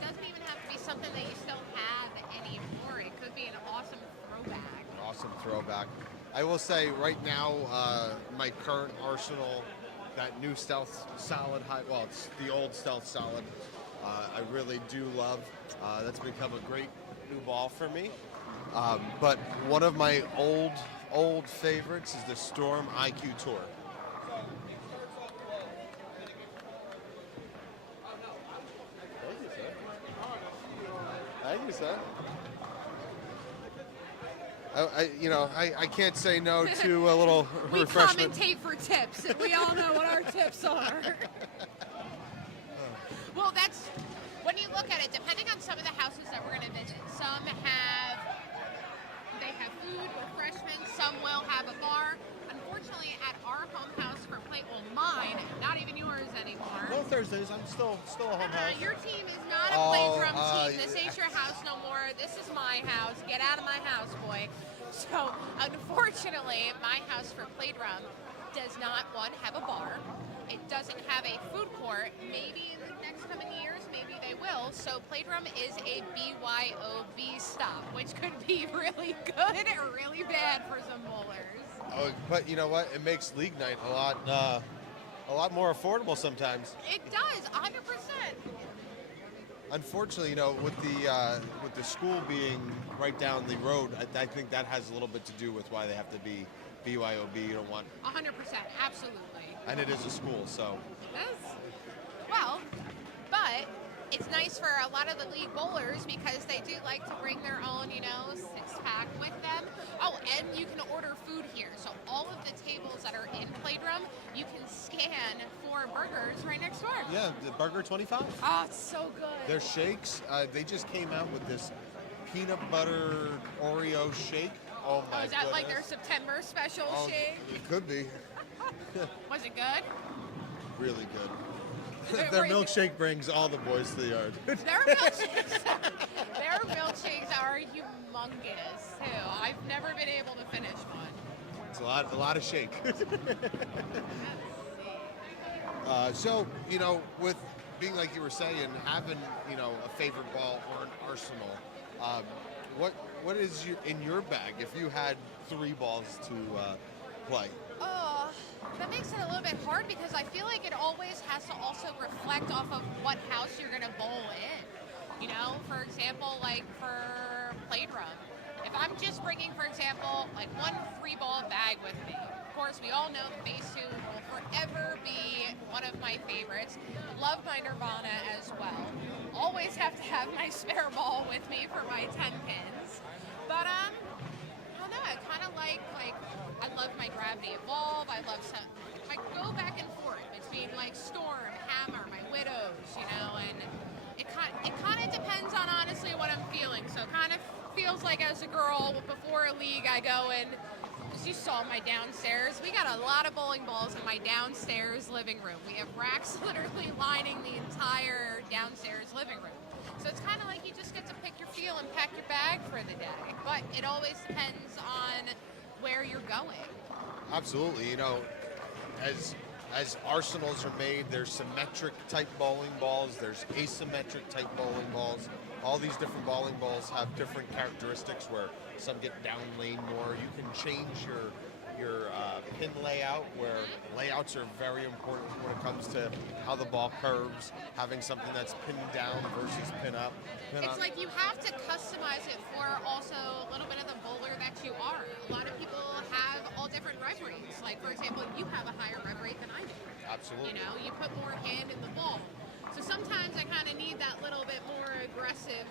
Doesn't even have to be something that you still have anymore. It could be an awesome throwback. Awesome throwback. I will say right now, my current arsenal, that new Stealth Solid high, well, it's the old Stealth Solid, I really do love. That's become a great new ball for me. But one of my old favorites is the Storm IQ Tour. Thank you, sir. I can't say no to a little We refreshment. commentate for tips. We all know what our tips are. Well, that's when you look at it. Depending on some of the houses that we're going to visit, some have food, refreshments. Some will have a bar. Unfortunately, at our home house for mine, not even yours anymore. No Thursdays. I'm still a home house. Your team is not a Playdrome team. This ain't your house no more. This is my house. Get out of my house, boy. So, unfortunately, my house for Playdrome does not, one, have a bar. It doesn't have a food court. Maybe in the next coming years, maybe they will. So, Playdrome is a BYOB stop, which could be really good or really bad for some bowlers. Oh, but you know what? It makes league night a lot more affordable sometimes. It does, 100%. Unfortunately, with the school being right down the road, I think that has a little bit to do with why they have to be BYOB. You don't want, 100%, absolutely. and it is a school, so. Yes. Well, but it's nice for a lot of the league bowlers because they do like to bring their own, six-pack with them. Oh, and you can order food here. So all of the tables that are in Playdrome, you can scan for burgers right next door. Yeah, the burger 25. Oh, it's so good. Their shakes, they just came out with this peanut butter Oreo shake. Oh my is that like their goodness. September special shake? It could be. Was it good? Really good. Their milkshake brings all the boys to the yard. Their milkshakes are humongous too. I've never been able to finish one. It's a lot of shake. So, with being like you were saying, having, a favorite ball or an arsenal, what is in your bag if you had 3 balls to play? Oh, that makes it a little bit hard because I feel like it always has to also reflect off of what house you're going to bowl in. For example, like for Playdrome. If I'm just bringing, for example, like one 3-ball bag with me, of course, we all know the base 2 will forever be one of my favorites. Love my Nirvana as well. Always have to have my spare ball with me for my 10 pins. But, I don't know, I kind of like I love my Gravity Evolve. I go back and forth between like Storm, Hammer, my Widows, and it kind of depends on honestly what I'm feeling. So it kind of feels like as a girl before a league I go in, as you saw my downstairs, we got a lot of bowling balls in my downstairs living room. We have racks literally lining the entire downstairs living room. So it's kind of like you just get to pick your feel and pack your bag for the day. But it always depends on where you're going. Absolutely. As arsenals are made, there's symmetric type bowling balls, there's asymmetric type bowling balls. All these different bowling balls have different characteristics where some get down lane more. You can change your pin layout, where layouts are very important when it comes to how the ball curves, having something that's pinned down versus pin up. It's like you have to customize it for also a little bit of the bowler that you are. A lot of people have all different rev rates. Like, for example, you have a higher rev rate than I do. Absolutely. You put more hand in the ball. So sometimes I kind of need that little bit more aggressive,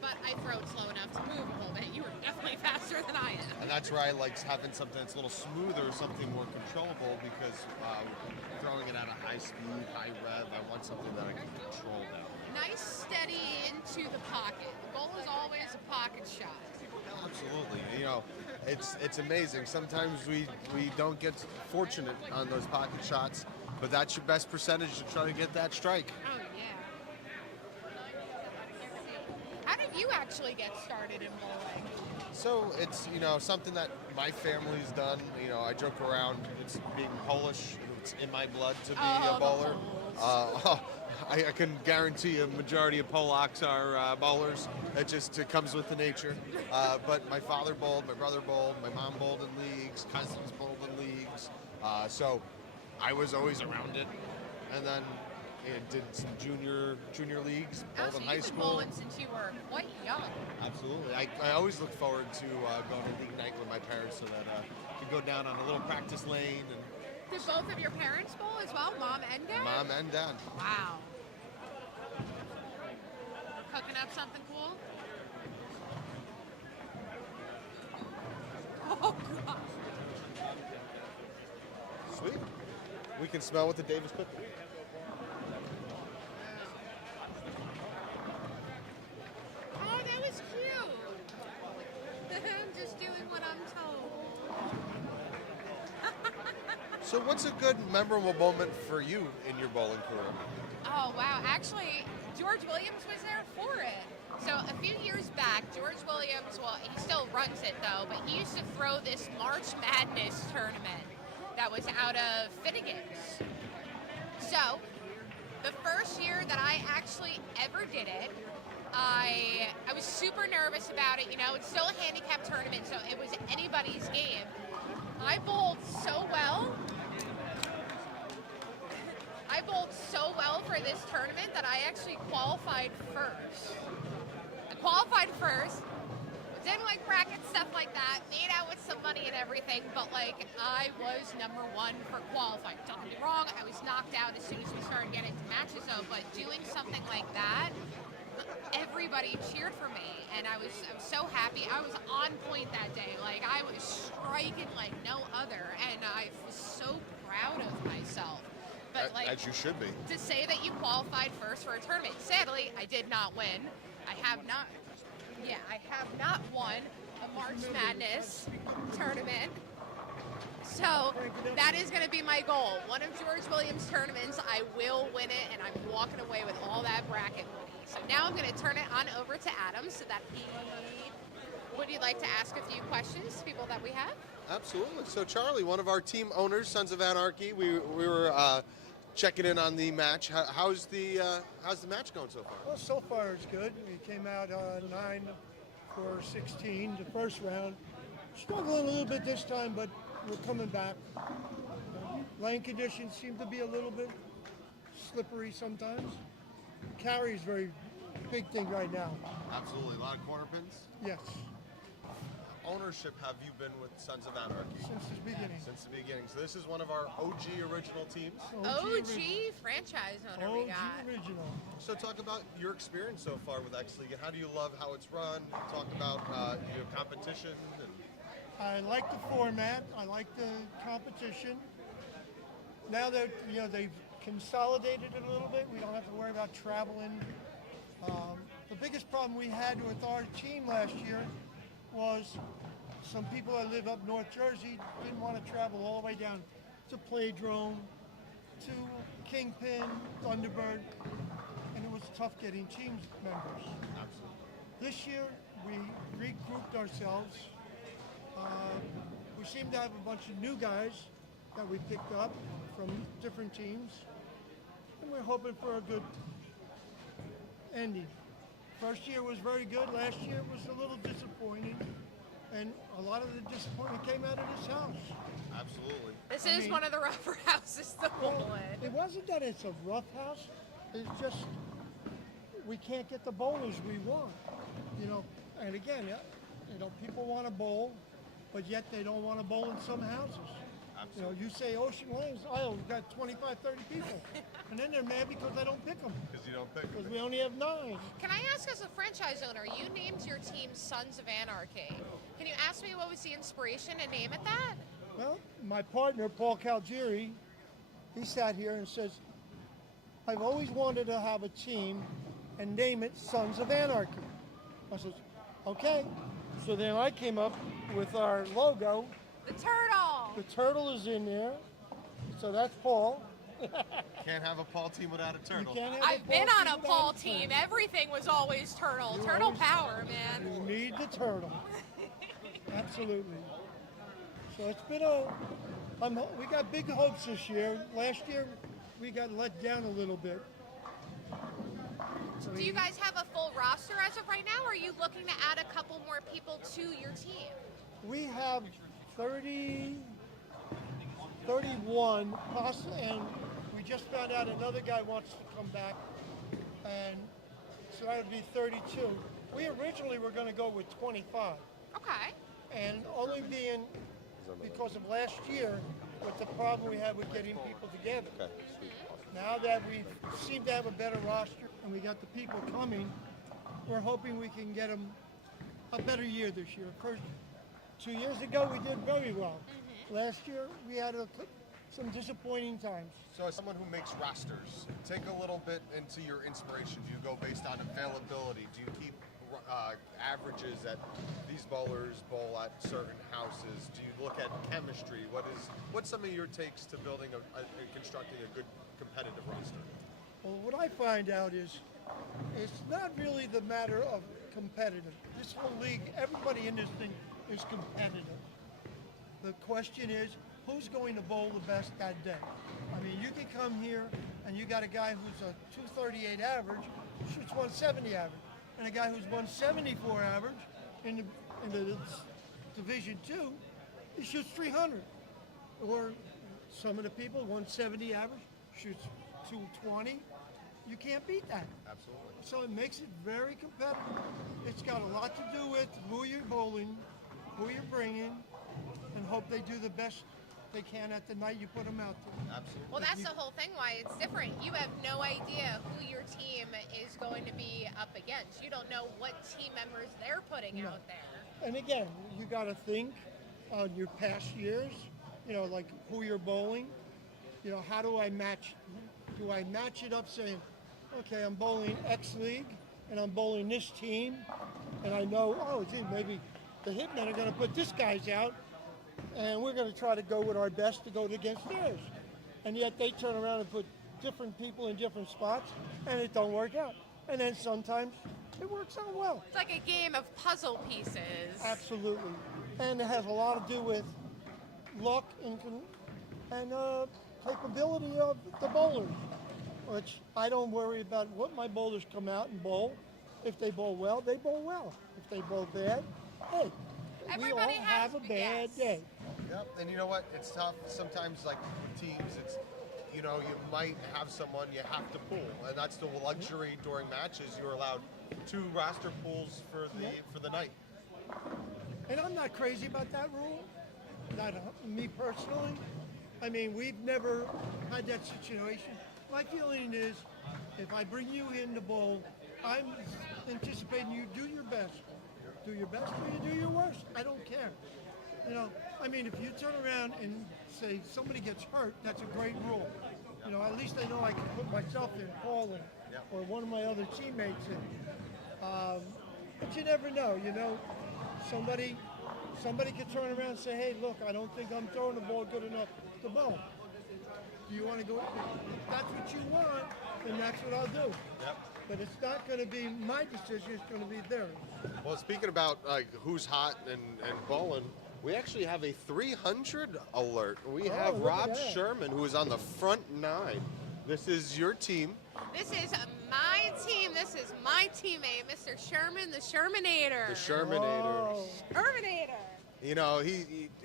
but I throw it slow enough to move a little bit. You are definitely faster than I am. And that's where I like having something that's a little smoother, something more controllable, because throwing it at a high speed, high rev, I want something that I can control now. Nice, steady into the pocket. The goal is always a pocket shot. Absolutely. It's amazing. Sometimes we don't get fortunate on those pocket shots, but that's your best percentage to try to get that strike. Oh, yeah. How did you actually get started in bowling? So it's, something that my family's done. I joke around, it's being Polish, it's in my blood to be a bowler. I can guarantee a majority of Polacks are bowlers. It comes with the nature. But my father bowled, my brother bowled, my mom bowled in leagues, cousins bowled in leagues. So I was always around it. And then did some junior leagues, bowled in high You've been school. bowling since you were quite young. Absolutely. I always look forward to going to league night with my parents so that I could go down on a little practice lane. And Did both of your parents bowl as well, mom and dad? mom and dad. Wow. We're cooking up something cool? Oh God. Sweet. We can smell what the Davis cooking. Oh, that was cute. I'm just doing what I'm told. So what's a good memorable moment for you in your bowling career? Oh wow, actually George Williams was there for it. So a few years back, George Williams, well, he still runs it though, but he used to throw this March Madness tournament that was out of Finnegan's. So the first year that I actually ever did it, I was super nervous about it. You know, it's still a handicap tournament, so it was anybody's game. I bowled so well. I bowled so well for this tournament that I actually qualified first. I qualified first. Didn't like bracket stuff like that. Made out with some money and everything, but like I was number one for qualifying. Don't get me wrong, I was knocked out as soon as we started getting to matches though, but doing something like that, everybody cheered for me and I was so happy. I was on point that day. Like I was striking like no other and I was so proud of myself. But like, As you should be. to say that you qualified first for a tournament. Sadly, I did not win. I have not won a March Madness tournament. So that is going to be my goal. One of George Williams' tournaments, I will win it, and I'm walking away with all that bracket money. So now I'm going to turn it on over to Adam so that would you like to ask a few questions to people that we have? Absolutely. So Charlie, one of our team owners, Sons of Anarchy, we were checking in on the match. How's the match going so far? Well, so far it's good. We came out 9 for 16 the first round. Struggling a little bit this time, but we're coming back. Lane conditions seem to be a little bit slippery sometimes. Carry is very big thing right now. Absolutely. A lot of corner pins. Yes, Ownership have you been with Sons of Anarchy? since the beginning. Since the beginning. So this is one of our OG original teams. OG franchise owner we OG got. original. So talk about your experience so far with X League and how do you love how it's run? Talk about your competition. And I like the format. I like the competition. Now that they've consolidated it a little bit, we don't have to worry about traveling. The biggest problem we had with our team last year was some people that live up North Jersey didn't want to travel all the way down to Playdrome, to Kingpin, Thunderbird, and it was tough getting team members. absolutely. This year, we regrouped ourselves. We seem to have a bunch of new guys that we picked up from different teams, and we're hoping for a good ending. First year was very good. Last year was a little disappointing, and a lot of the disappointment came out of this house. Absolutely. This I is mean- one of the rougher houses to bowl in. It wasn't that it's a rough house. It's just we can't get the bowlers we want. And again, people want to bowl, but yet they don't want to bowl in some houses. Absolutely. You say Ocean Lanes, we've got 25, 30 people. And then they're mad because I don't pick them, Because you don't pick because them. we only have 9. Can I ask, as a franchise owner, you named your team Sons of Anarchy. Can you ask me what was the inspiration to name it that? Well, my partner, Paul Calgieri, he sat here and says, I've always wanted to have a team and name it Sons of Anarchy. I said, okay. So then I came up with our logo. The turtle! The turtle is in there. So that's Paul. Can't have a Paul team without a turtle. You can't have I've been on a without Paul a turtle. team. Everything was always turtle. You Turtle always- power, man. You need the turtle. Absolutely. So it's been we got big hopes this year. Last year we got let down a little bit. So Do you guys have a full roster as of right now, or are you looking to add a couple more people to your team? we have 31 and we just found out another guy wants to come back, and so that would be 32. We originally were going to go with 25, Okay. and only being because of last year with the problem we had with getting people together. Okay, sweet. Now that we seem to have a better roster and we got the people coming, we're hoping we can get them a better year this year. First, 2 years ago, we did very well. Last year, we had some disappointing times. So as someone who makes rosters, take a little bit into your inspiration. Do you go based on availability? Do you keep averages that these bowlers bowl at certain houses? Do you look at chemistry? What's some of your takes to building constructing a good competitive roster? Well, what I find out is it's not really the matter of competitive. This whole league, everybody in this thing is competitive. The question is, who's going to bowl the best that day? I mean, you can come here and you got a guy who's a 238 average, shoots 170 average, and a guy who's 174 average in the Division 2, he shoots 300. Or some of the people, 170 average, shoots 220. You can't beat that. Absolutely. So it makes it very competitive. It's got a lot to do with who you're bowling, who you're bringing, and hope they do the best they can at the night you put them out there. Absolutely. Well, that's the whole thing why it's different. You have no idea who your team is going to be up against. You don't know what team members they're putting out there. And again, you got to think on your past years, like who you're bowling. How do I match? Do I match it up saying, okay, I'm bowling X League and I'm bowling this team, and I know, oh, gee, maybe the Hitmen are going to put this guy's out, and we're going to try to go with our best to go against theirs. And yet they turn around and put different people in different spots, and it don't work out. And then sometimes it works out well. It's like a game of puzzle pieces. Absolutely. And it has a lot to do with luck and capability of the bowlers, which I don't worry about what my bowlers come out and bowl. If they bowl well, they bowl well. If they bowl bad, hey, Everybody we all have a bad day. Yep, and you know what? It's tough. Sometimes, like teams, it's you might have someone you have to pull, and that's the luxury during matches. You're allowed 2 roster pools for the night. And I'm not crazy about that rule. Not me personally. I mean, we've never had that situation. My feeling is, if I bring you in to bowl, I'm anticipating you do your best. Do your best or you do your worst. I don't care. I mean, if you turn around and say somebody gets hurt, that's a great rule. At least I know I can put myself in, Paul in, or one of my other teammates in. But you never know, Somebody could turn around and say, hey, look, I don't think I'm throwing the ball good enough to bowl. Do you want to go? If that's what you want, then that's what I'll do. Yep. But it's not going to be my decision, it's going to be theirs. Well, speaking about who's hot and bowling, we actually have a 300 alert. We have look at Rob that. Sherman, who is on the front 9. This is your team. This is my team. This is my teammate, Mr. Sherman, the Shermanator. The Shermanator. Oh. Shermanator.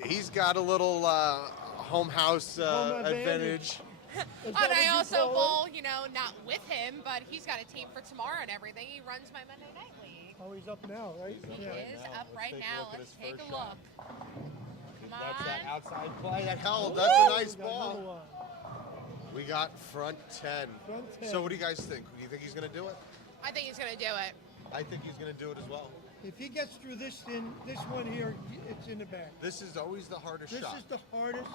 He's got a little home house Home advantage. Is And that what I you also call it? bowl, not with him, but he's got a team for tomorrow and everything. He runs my Monday Night League. Oh, he's up now, right? He is up right now. Let's take a look. Come That's that on. outside play that held. That's a nice We got another ball. one. We got front 10. Front 10. So what do you guys think? Do you think he's going to do it? I think he's going to do it. I think he's going to do it as well. If he gets through this one here, it's in the bag. This is always the hardest This shot. is the hardest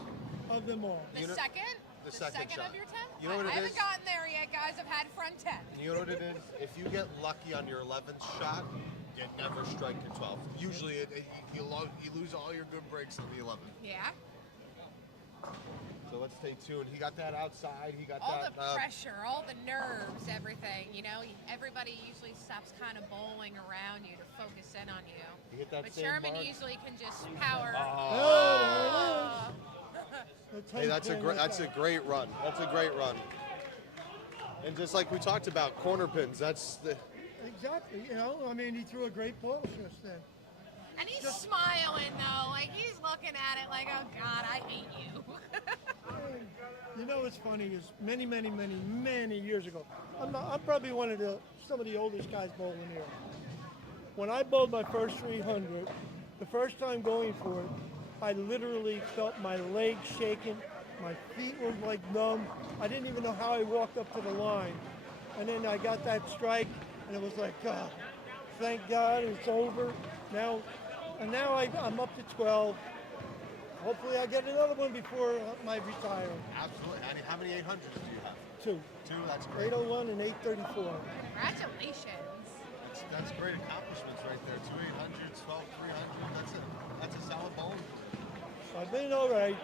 of them all. The second? the second shot. of your 10? You know what it I haven't is? gotten there yet, guys. I've had front 10. You know what it is? If you get lucky on your 11th shot, you never strike your 12th. Usually you lose all your good breaks on the 11th. Yeah. So let's stay tuned. He got that outside. He got All that. the pressure, all the nerves, everything. Everybody usually stops kind of bowling around you to focus in on you. You hit that But same Sherman mark. usually can just power. Oh, Hey, that's a great run. That's a great run. And just like we talked about, corner pins. That's the. Exactly. He threw a great ball just then. And he's smiling though, like he's looking at it like, oh God, I hate you. What's funny is many, many, many, many years ago, I'm probably some of the oldest guys bowling here. When I bowled my first 300, the first time going for it, I literally felt my legs shaking, my feet were like numb. I didn't even know how I walked up to the line. And then I got that strike, and it was like, God, thank God it's over. Now And now I'm up to 12. Hopefully I get another one before I retire. Absolutely. And how many 800s do you have? 2. 2. That's great. 801 and 834. Congratulations. That's great accomplishments right there. 2 800s, 12 300. That's a solid bowling. I've been all right.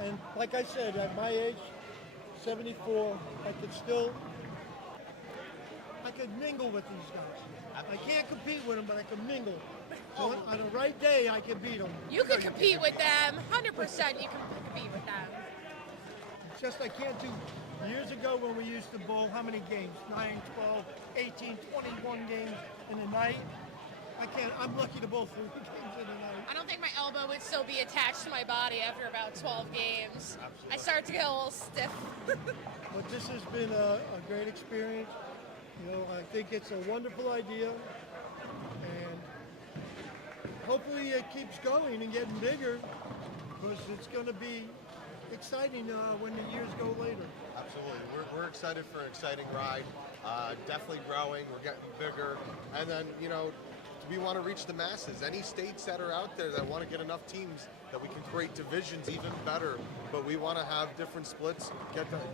And like I said, at my age, 74, I could mingle with these guys. I can't compete with them, but I can mingle. On a right day, I can beat them. You could compete with them. 100% you can compete with them. It's just I can't do. Years ago when we used to bowl, how many games? 9, 12, 18, 21 games in a night. I'm lucky to bowl 3 games in a night. I don't think my elbow would still be attached to my body after about 12 games. Absolutely. I start to get a little stiff. But this has been a great experience. I think it's a wonderful idea. And hopefully it keeps going and getting bigger, because it's going to be exciting when the years go later. Absolutely. We're excited for an exciting ride. Definitely growing. We're getting bigger. And then, we want to reach the masses. Any states that are out there that want to get enough teams that we can create divisions even better. But we want to have different splits,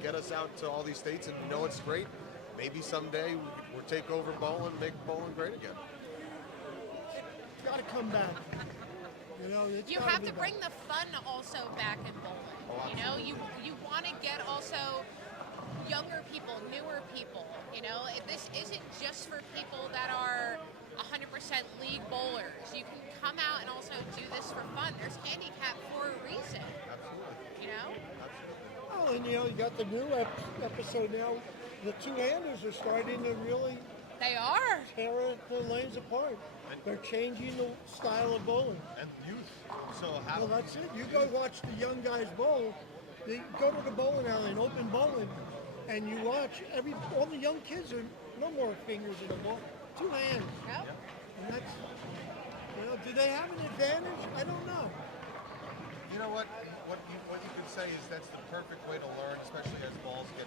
get us out to all these states, and it's great. Maybe someday we'll take over bowling, make bowling great again. Got to come back. It's You gotta have be to back. bring the fun also back in bowling. You want to get also younger people, newer people. This isn't just for people that are 100% league bowlers. You can come out and also do this for fun. There's handicap for a reason. Absolutely. Absolutely. Oh, and you got the new episode now. The two-handers are starting to really They are. tear the lanes apart. They're changing the style of bowling. And youth. So how? Well, that's it. You go watch the young guys bowl. They go to the bowling alley and open bowling, and you watch all the young kids are no more fingers in the ball, 2 hands. Yep. And that's, do they have an advantage? I don't know. You know what? What you could say is that's the perfect way to learn, especially as balls get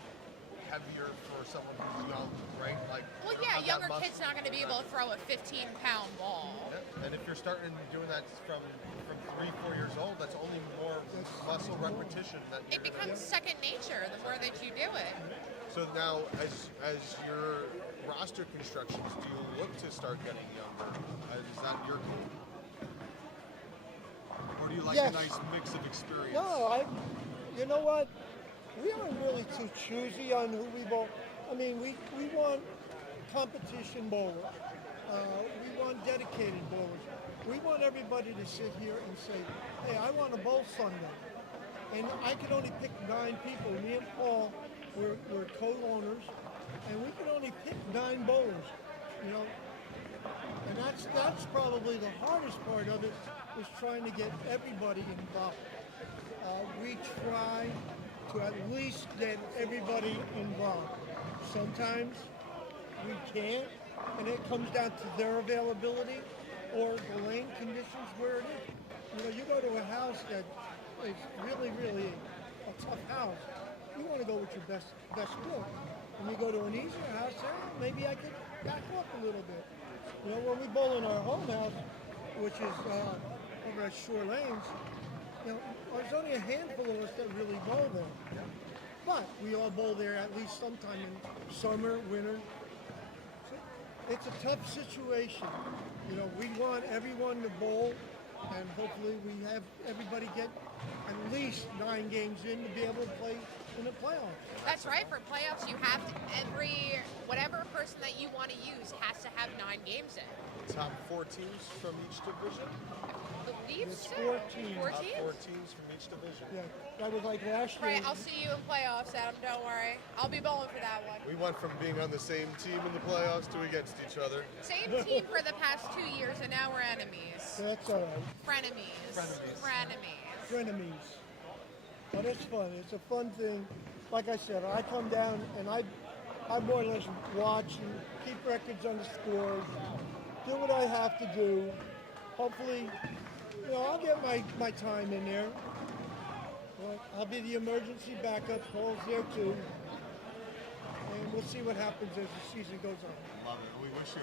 heavier for someone who's young, right? Like. Well, they don't yeah, have that younger muscle. kids not going to be able to throw a 15-pound ball. Yeah. And if you're starting doing that from 3-4 years old, that's only more muscle repetition that It you're becomes second nature the more that you do it. So now, as your roster constructions, do you look to start getting younger? Is that your goal? Or do you like Yes. a nice mix of experience? No, you know what? We aren't really too choosy on who we bowl. I mean, we want competition bowlers. We want dedicated bowlers. We want everybody to sit here and say, hey, I want to bowl Sunday. And I can only pick 9 people. Me and Paul, we're co-owners, and we can only pick 9 bowlers, And that's probably the hardest part of it, is trying to get everybody involved. We try to at least get everybody involved. Sometimes we can't, and it comes down to their availability or the lane conditions where it is. You go to a house that is really, really a tough house, you want to go with your best foot. When you go to an easier house, maybe I could back up a little bit. When we bowl in our home house, which is over at Shore Lanes, there's only a handful of us that really bowl there. But we all bowl there at least sometime in summer, winter. So it's a tough situation. We want everyone to bowl, and hopefully we have everybody get at least 9 games in to be able to play in the playoffs. That's right. For playoffs, you have to, whatever person that you want to use has to have 9 games in. Top 4 teams from each division? I believe It's so. 4 teams. 4 Top teams? 4 teams from each division. Yeah, that was like last year. Right, I'll see you in playoffs, Adam. Don't worry. I'll be bowling for that one. We went from being on the same team in the playoffs to against each other. Same team for the past 2 years, and now we're enemies. That's all right. Frenemies. Frenemies. Frenemies. Frenemies. But it's fun. It's a fun thing. Like I said, I come down and I more or less watch and keep records on the scores, do what I have to do. Hopefully, I'll get my time in there. But I'll be the emergency backup. Paul's there too. And we'll see what happens as the season goes on. Love it. We wish you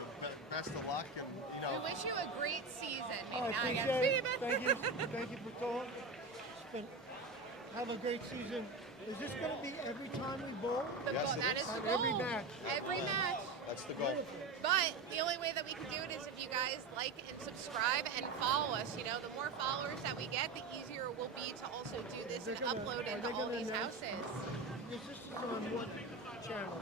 best of luck, and We wish you a great season. Oh, Maybe I now I got appreciate it. Steven. Thank you. Thank you for calling. Have a great season. Is this going to be every time we bowl? Yes, it That is. is the On goal. every match. Every match. That's the goal. But the only way that we can do it is if you guys like and subscribe and follow us. You know, the more followers that we get, the easier it will be to also do this and upload it to all these houses. This is on what channel?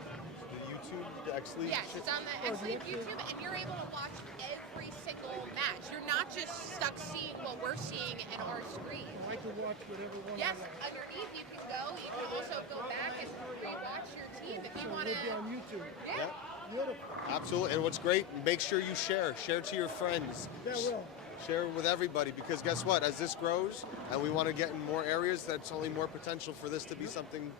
The YouTube, the X League. Yes, it's on the X League YouTube, and you're able to watch every single match. You're not just stuck seeing what we're seeing in our screen. I can watch whatever one Yes, I like. underneath you can go. You can also go back and rewatch your team if you So want it'll be to. on YouTube. Yeah. Beautiful. Absolutely. And what's great, make sure you share. Share to your friends. That will. Share with everybody, because guess what? As this grows and we want to get in more areas, that's only more potential for this to be something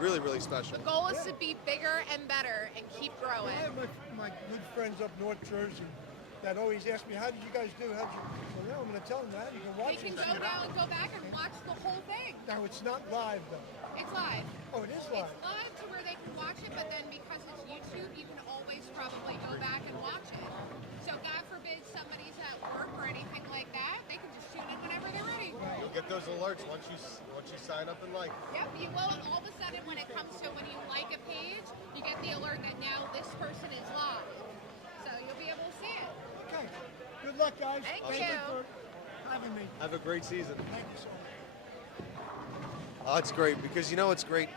really, really special. The goal is to be bigger and better and keep growing. I have my good friends up North Jersey that always ask me, how did you guys do? How'd you? Well, now I'm going to tell them that. You can watch We can it. go now and go back and watch the whole thing. Now, it's not live, though. It's live. Oh, it is live. It's live to where they can watch it, but then because it's YouTube, you can always probably go back and watch it. So God forbid somebody's at work or anything like that, they can just tune in whenever they're ready. You'll get those alerts once you sign up and like. Yep, you will. And all of a sudden, when it comes to when you like a page, you get the alert that now this person is live. So you'll be able to see it. Okay. Good luck, guys. Thank you you. for having me. Have a great season. Thank you so much. Oh, it's great because it's great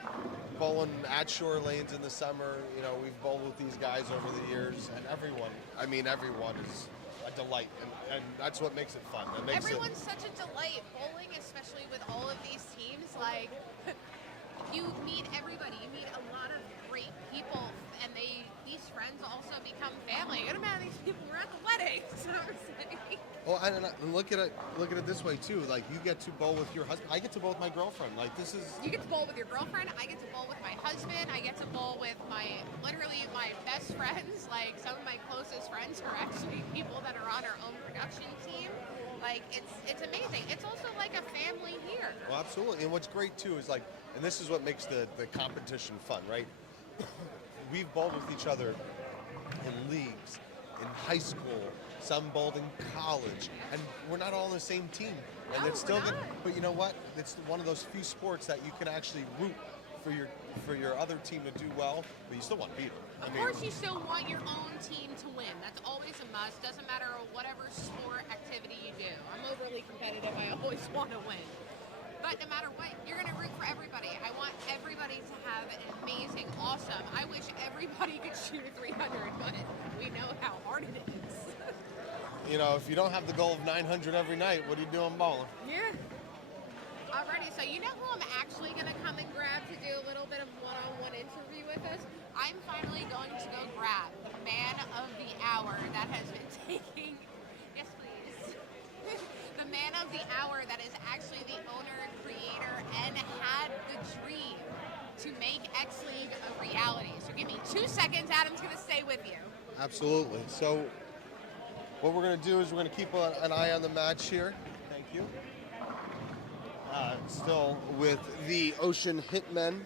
bowling at Shore Lanes in the summer. We've bowled with these guys over the years, and everyone is a delight, and that's what makes it fun. That makes Everyone's such a delight. Bowling, especially with all of these teams, like you meet everybody. You meet a lot of great people, and these friends also become family. Good amount of these people were at the wedding. So I'm saying. Well, and look at it this way too. Like, you get to bowl with your husband. I get to bowl with my girlfriend. Like, this is. You get to bowl with your girlfriend. I get to bowl with my husband. I get to bowl with literally my best friends. Like, some of my closest friends are actually people that are on our own production team. Like, it's amazing. It's also like a family here. Well, absolutely. And what's great too is like, and this is what makes the competition fun, right? We've bowled with each other in leagues, in high school, some bowled in college, and we're not all on the same team. And No, it's still we're good. not. But you know what? It's one of those few sports that you can actually root for your other team to do well, but you still want to beat them. Of course, you still want your own team to win. That's always a must. Doesn't matter whatever sport activity you do. I'm overly competitive. I always want to win. But no matter what, you're going to root for everybody. I want everybody to have an amazing, awesome. I wish everybody could shoot a 300, but we know how hard it is. If you don't have the goal of 900 every night, what are you doing bowling? Yeah. Alrighty, so you know who I'm actually going to come and grab to do a little bit of one-on-one interview with us? I'm finally going to go grab the man of the hour that has been taking... Yes, please. The man of the hour that is actually the owner and creator and had the dream to make X League a reality. So give me 2 seconds. Adam's going to stay with you. Absolutely. So what we're going to do is we're going to keep an eye on the match here. Thank you. Still with the Ocean Hitmen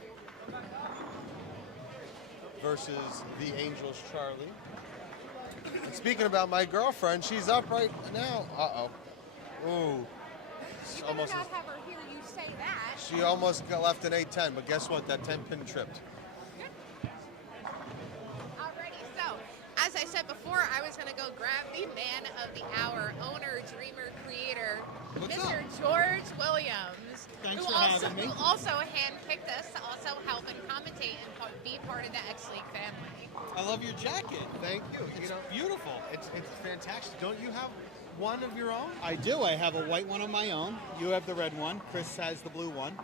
versus the Angels Charlie. And speaking about my girlfriend, she's up right now. Uh-oh. Ooh. You better not have her hear you say that. She almost got left an 8-10, but guess what? That 10-pin tripped. Alrighty, so as I said before, I was going to go grab the man of the hour, owner, dreamer, creator, Mr. George Williams, Thanks for having me. who also handpicked us to also help and commentate and be part of the X League family. I love your jacket. Thank you. It's beautiful. It's fantastic. Don't you have one of your own? I do. I have a white one of my own. You have the red one. Chris has the blue one.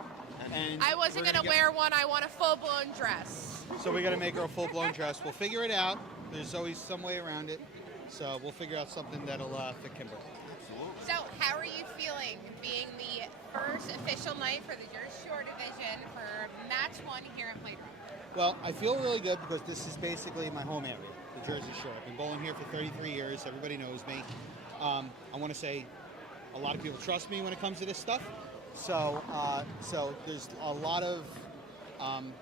And I wasn't we're going to wear one. I want a full-blown dress. So we got to make her a full-blown dress. We'll figure it out. There's always some way around it. So we'll figure out something that'll fit Kimber. So how are you feeling being the first official night for the Jersey Shore division for match 1 here at Playdrome? Well, I feel really good because this is basically my home area, the Jersey Shore. I've been bowling here for 33 years. Everybody knows me. I want to say a lot of people trust me when it comes to this stuff. So there's a lot of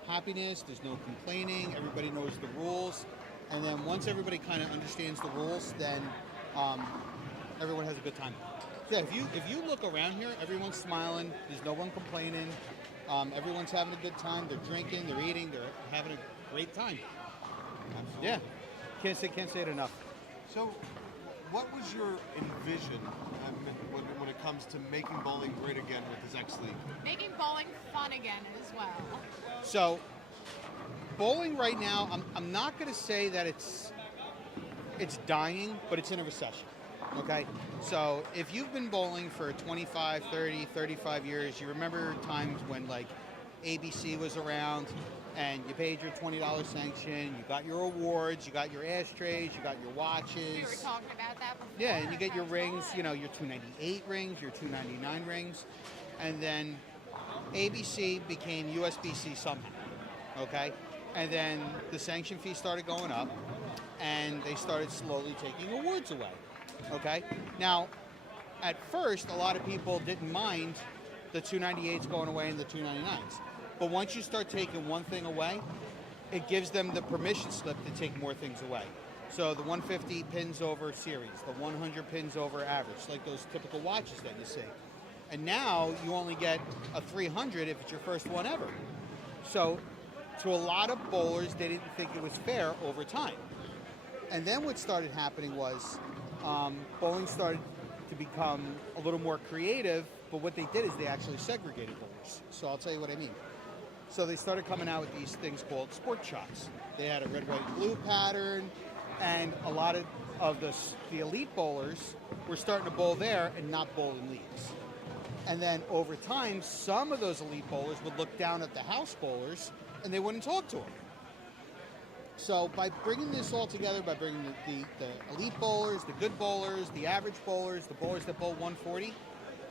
happiness. There's no complaining. Everybody knows the rules. And then once everybody kind of understands the rules, then everyone has a good time. Yeah, if you look around here, everyone's smiling. There's no one complaining. Everyone's having a good time. They're drinking, they're eating, they're having a great time. Absolutely. Yeah, can't say it enough. So, what was your envision when it comes to making bowling great again with this X League? Making bowling fun again as well. So, bowling right now, I'm not going to say that it's dying, but it's in a recession. Okay, so if you've been bowling for 25, 30, 35 years, you remember times when like ABC was around and you paid your $20 sanction, you got your awards, you got your ashtrays, you got your watches. We were talking about that before. Yeah, and you get your That's rings, right. you know, your 298 rings, your 299 rings, and then ABC became USBC somehow, okay? And then the sanction fee started going up, and they started slowly taking awards away. Okay. Now, at first, a lot of people didn't mind the 298s going away and the 299s. But once you start taking one thing away, it gives them the permission slip to take more things away. So the 150 pins over series, the 100 pins over average, like those typical watches that you see. And now you only get a 300 if it's your first one ever. So to a lot of bowlers, they didn't think it was fair over time. And then what started happening was bowling started to become a little more creative, but what they did is they actually segregated bowlers. So I'll tell you what I mean. So they started coming out with these things called sport shots. They had a red, white, blue pattern, and a lot of the elite bowlers were starting to bowl there and not bowl in leagues. And then over time, some of those elite bowlers would look down at the house bowlers, and they wouldn't talk to them. So by bringing this all together, by bringing the elite bowlers, the good bowlers, the average bowlers, the bowlers that bowl 140,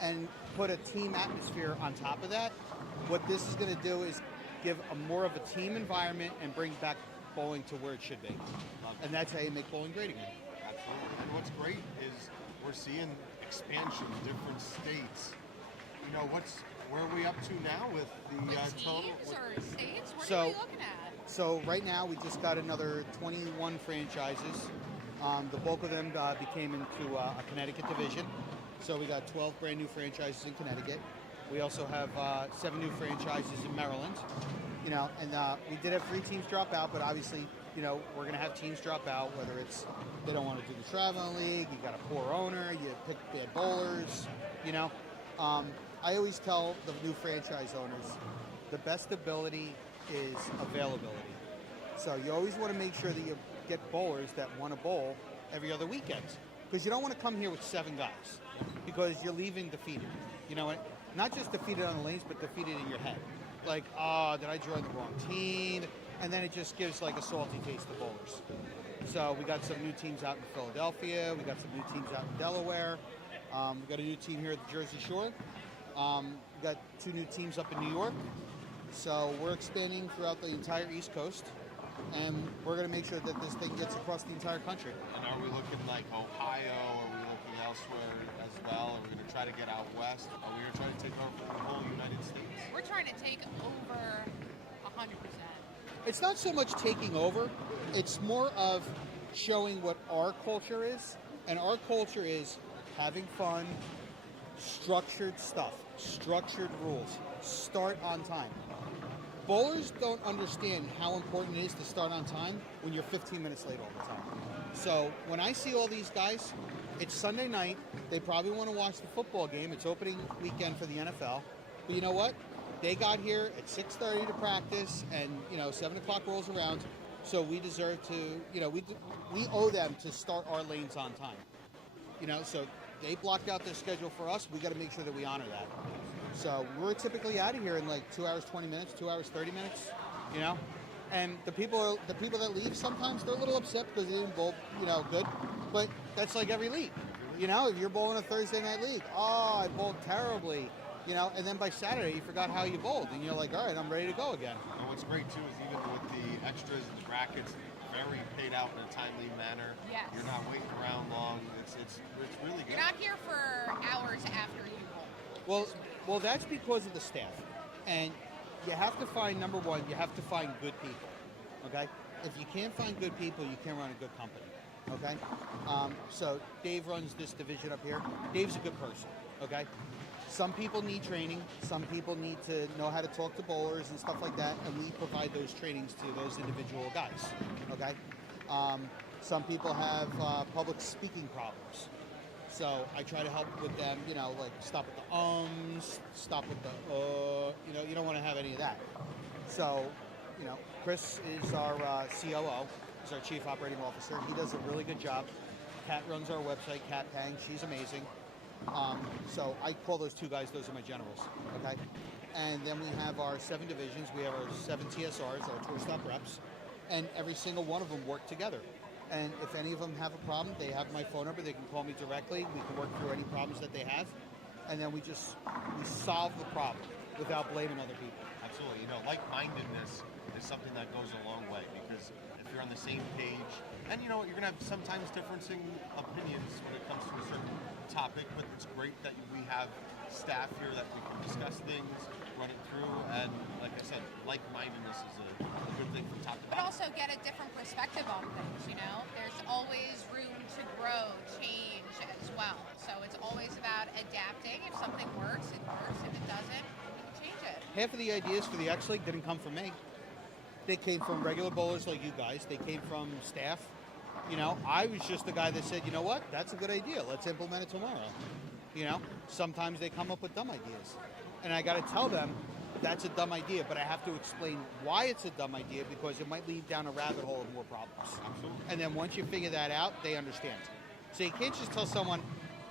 and put a team atmosphere on top of that, what this is going to do is give a more of a team environment and bring back bowling to where it should be. And that's how you make bowling great again. Absolutely. And what's great is we're seeing expansion in different states. You know, where are we up to now with the total? Teams or states? What So- are we looking at? So right now we just got another 21 franchises. The bulk of them became into a Connecticut division. So we got 12 brand new franchises in Connecticut. We also have 7 new franchises in Maryland. You know, and we did have 3 teams drop out, but obviously, you know, we're going to have teams drop out, whether it's they don't want to do the traveling league, you got a poor owner, you pick bad bowlers, you know. I always tell the new franchise owners, the best ability is availability. So you always want to make sure that you get bowlers that want to bowl every other weekend. Because you don't want to come here with 7 guys, because you're leaving defeated. You know, not just defeated on the lanes, but defeated in your head. Like, oh, did I join the wrong team? And then it just gives like a salty taste to bowlers. So we got some new teams out in Philadelphia. We got some new teams out in Delaware. We got a new team here at the Jersey Shore. We got 2 new teams up in New York. So we're expanding throughout the entire East Coast, and we're going to make sure that this thing gets across the entire country. And are we looking like Ohio? Are we looking elsewhere as well? Are we going to try to get out west? Are we going to try to take over the whole United States? We're trying to take over 100%. It's not so much taking over, it's more of showing what our culture is. And our culture is having fun, structured stuff, structured rules, start on time. Bowlers don't understand how important it is to start on time when you're 15 minutes late all the time. So when I see all these guys, it's Sunday night, they probably want to watch the football game, it's opening weekend for the NFL, but you know what? They got here at 6:30 to practice, and you know 7 o'clock rolls around, so we deserve to, you know, we owe them to start our lanes on time. You know, so they blocked out their schedule for us, we got to make sure that we honor that. So we're typically out of here in like 2 hours 20 minutes, 2 hours 30 minutes, you know. And the people that leave sometimes they're a little upset because they didn't bowl, you know, good. But that's like every league, you know. If you're bowling a Thursday night league, oh, I bowled terribly, you know. And then by Saturday you forgot how you bowled, and you're like, all right, I'm ready to go again. And what's great too is even with the extras and the brackets, very paid out in a timely manner. Yes. You're not waiting around long. It's really good. You're not here for hours after you bowl. Well, that's because of the staff. And you have to find, number one, you have to find good people, okay? If you can't find good people, you can't run a good company, okay? So Dave runs this division up here. Dave's a good person, okay? Some people need training. Some people need to know how to talk to bowlers and stuff like that, and we provide those trainings to those individual guys, okay? Some people have public speaking problems. So I try to help with them, you know, like stop with the ums, stop with the, you know, you don't want to have any of that. So, you know, Chris is our COO, he's our Chief Operating Officer. He does a really good job. Kat runs our website, Kat Pang, she's amazing. So I call those two guys, those are my generals, okay? And then we have our 7 divisions. We have our 7 TSRs, our tour stop reps, and every single one of them work together. And if any of them have a problem, they have my phone number. They can call me directly. We can work through any problems that they have. And then we solve the problem without blaming other people. Absolutely. You know, like-mindedness is something that goes a long way, because if you're on the same page, and you know, you're going to have sometimes differencing opinions when it comes to a certain topic, but it's great that we have staff here that we can discuss things, run it through, and like I said, like-mindedness is a good thing from top to But bottom. also get a different perspective on things, you know? There's always room to grow, change as well. So it's always about adapting. If something works, it works. If it doesn't, we can change it. Half of the ideas for the X League didn't come from me. They came from regular bowlers like you guys. They came from staff. You know, I was just the guy that said, you know what, that's a good idea. Let's implement it tomorrow. You know, sometimes they come up with dumb ideas. And I got to tell them that's a dumb idea, but I have to explain why it's a dumb idea, because it might lead down a rabbit hole of more problems. Absolutely. And then once you figure that out, they understand. So you can't just tell someone,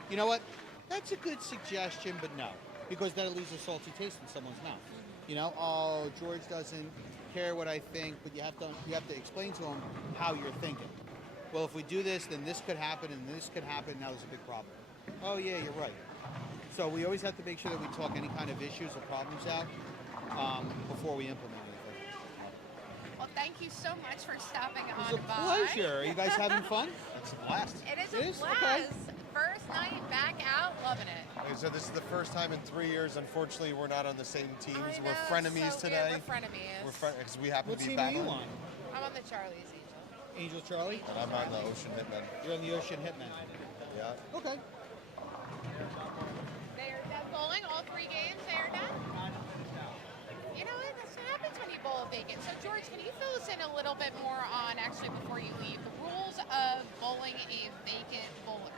you know what, that's a good suggestion, but no, because that leaves a salty taste in someone's mouth. You know, oh, George doesn't care what I think, but you have to explain to him how you're thinking. Well, if we do this, then this could happen, and this could happen. Now there's a big problem. Oh yeah, you're right. So we always have to make sure that we talk any kind of issues or problems out before we implement anything. Well, thank you so much for stopping It on was a by. pleasure. Are you guys having fun? It's a blast. It is It a is? blast. Okay. First night back out, loving it. Okay, so this is the first time in 3 years. Unfortunately, we're not on the same teams. I We're know, frenemies so today. We're frenemies. We're because we happen What to be team are you battling. on? I'm on the Charlie's Angel. Angel Charlie? And I'm on the Ocean Hitmen. You're on the Ocean Hitmen. Yeah. Okay. They are done bowling, all 3 games, they are done. You know, that's what happens when you bowl vacant. So, George, can you fill us in a little bit more on, actually, before you leave, the rules of bowling a vacant bowler?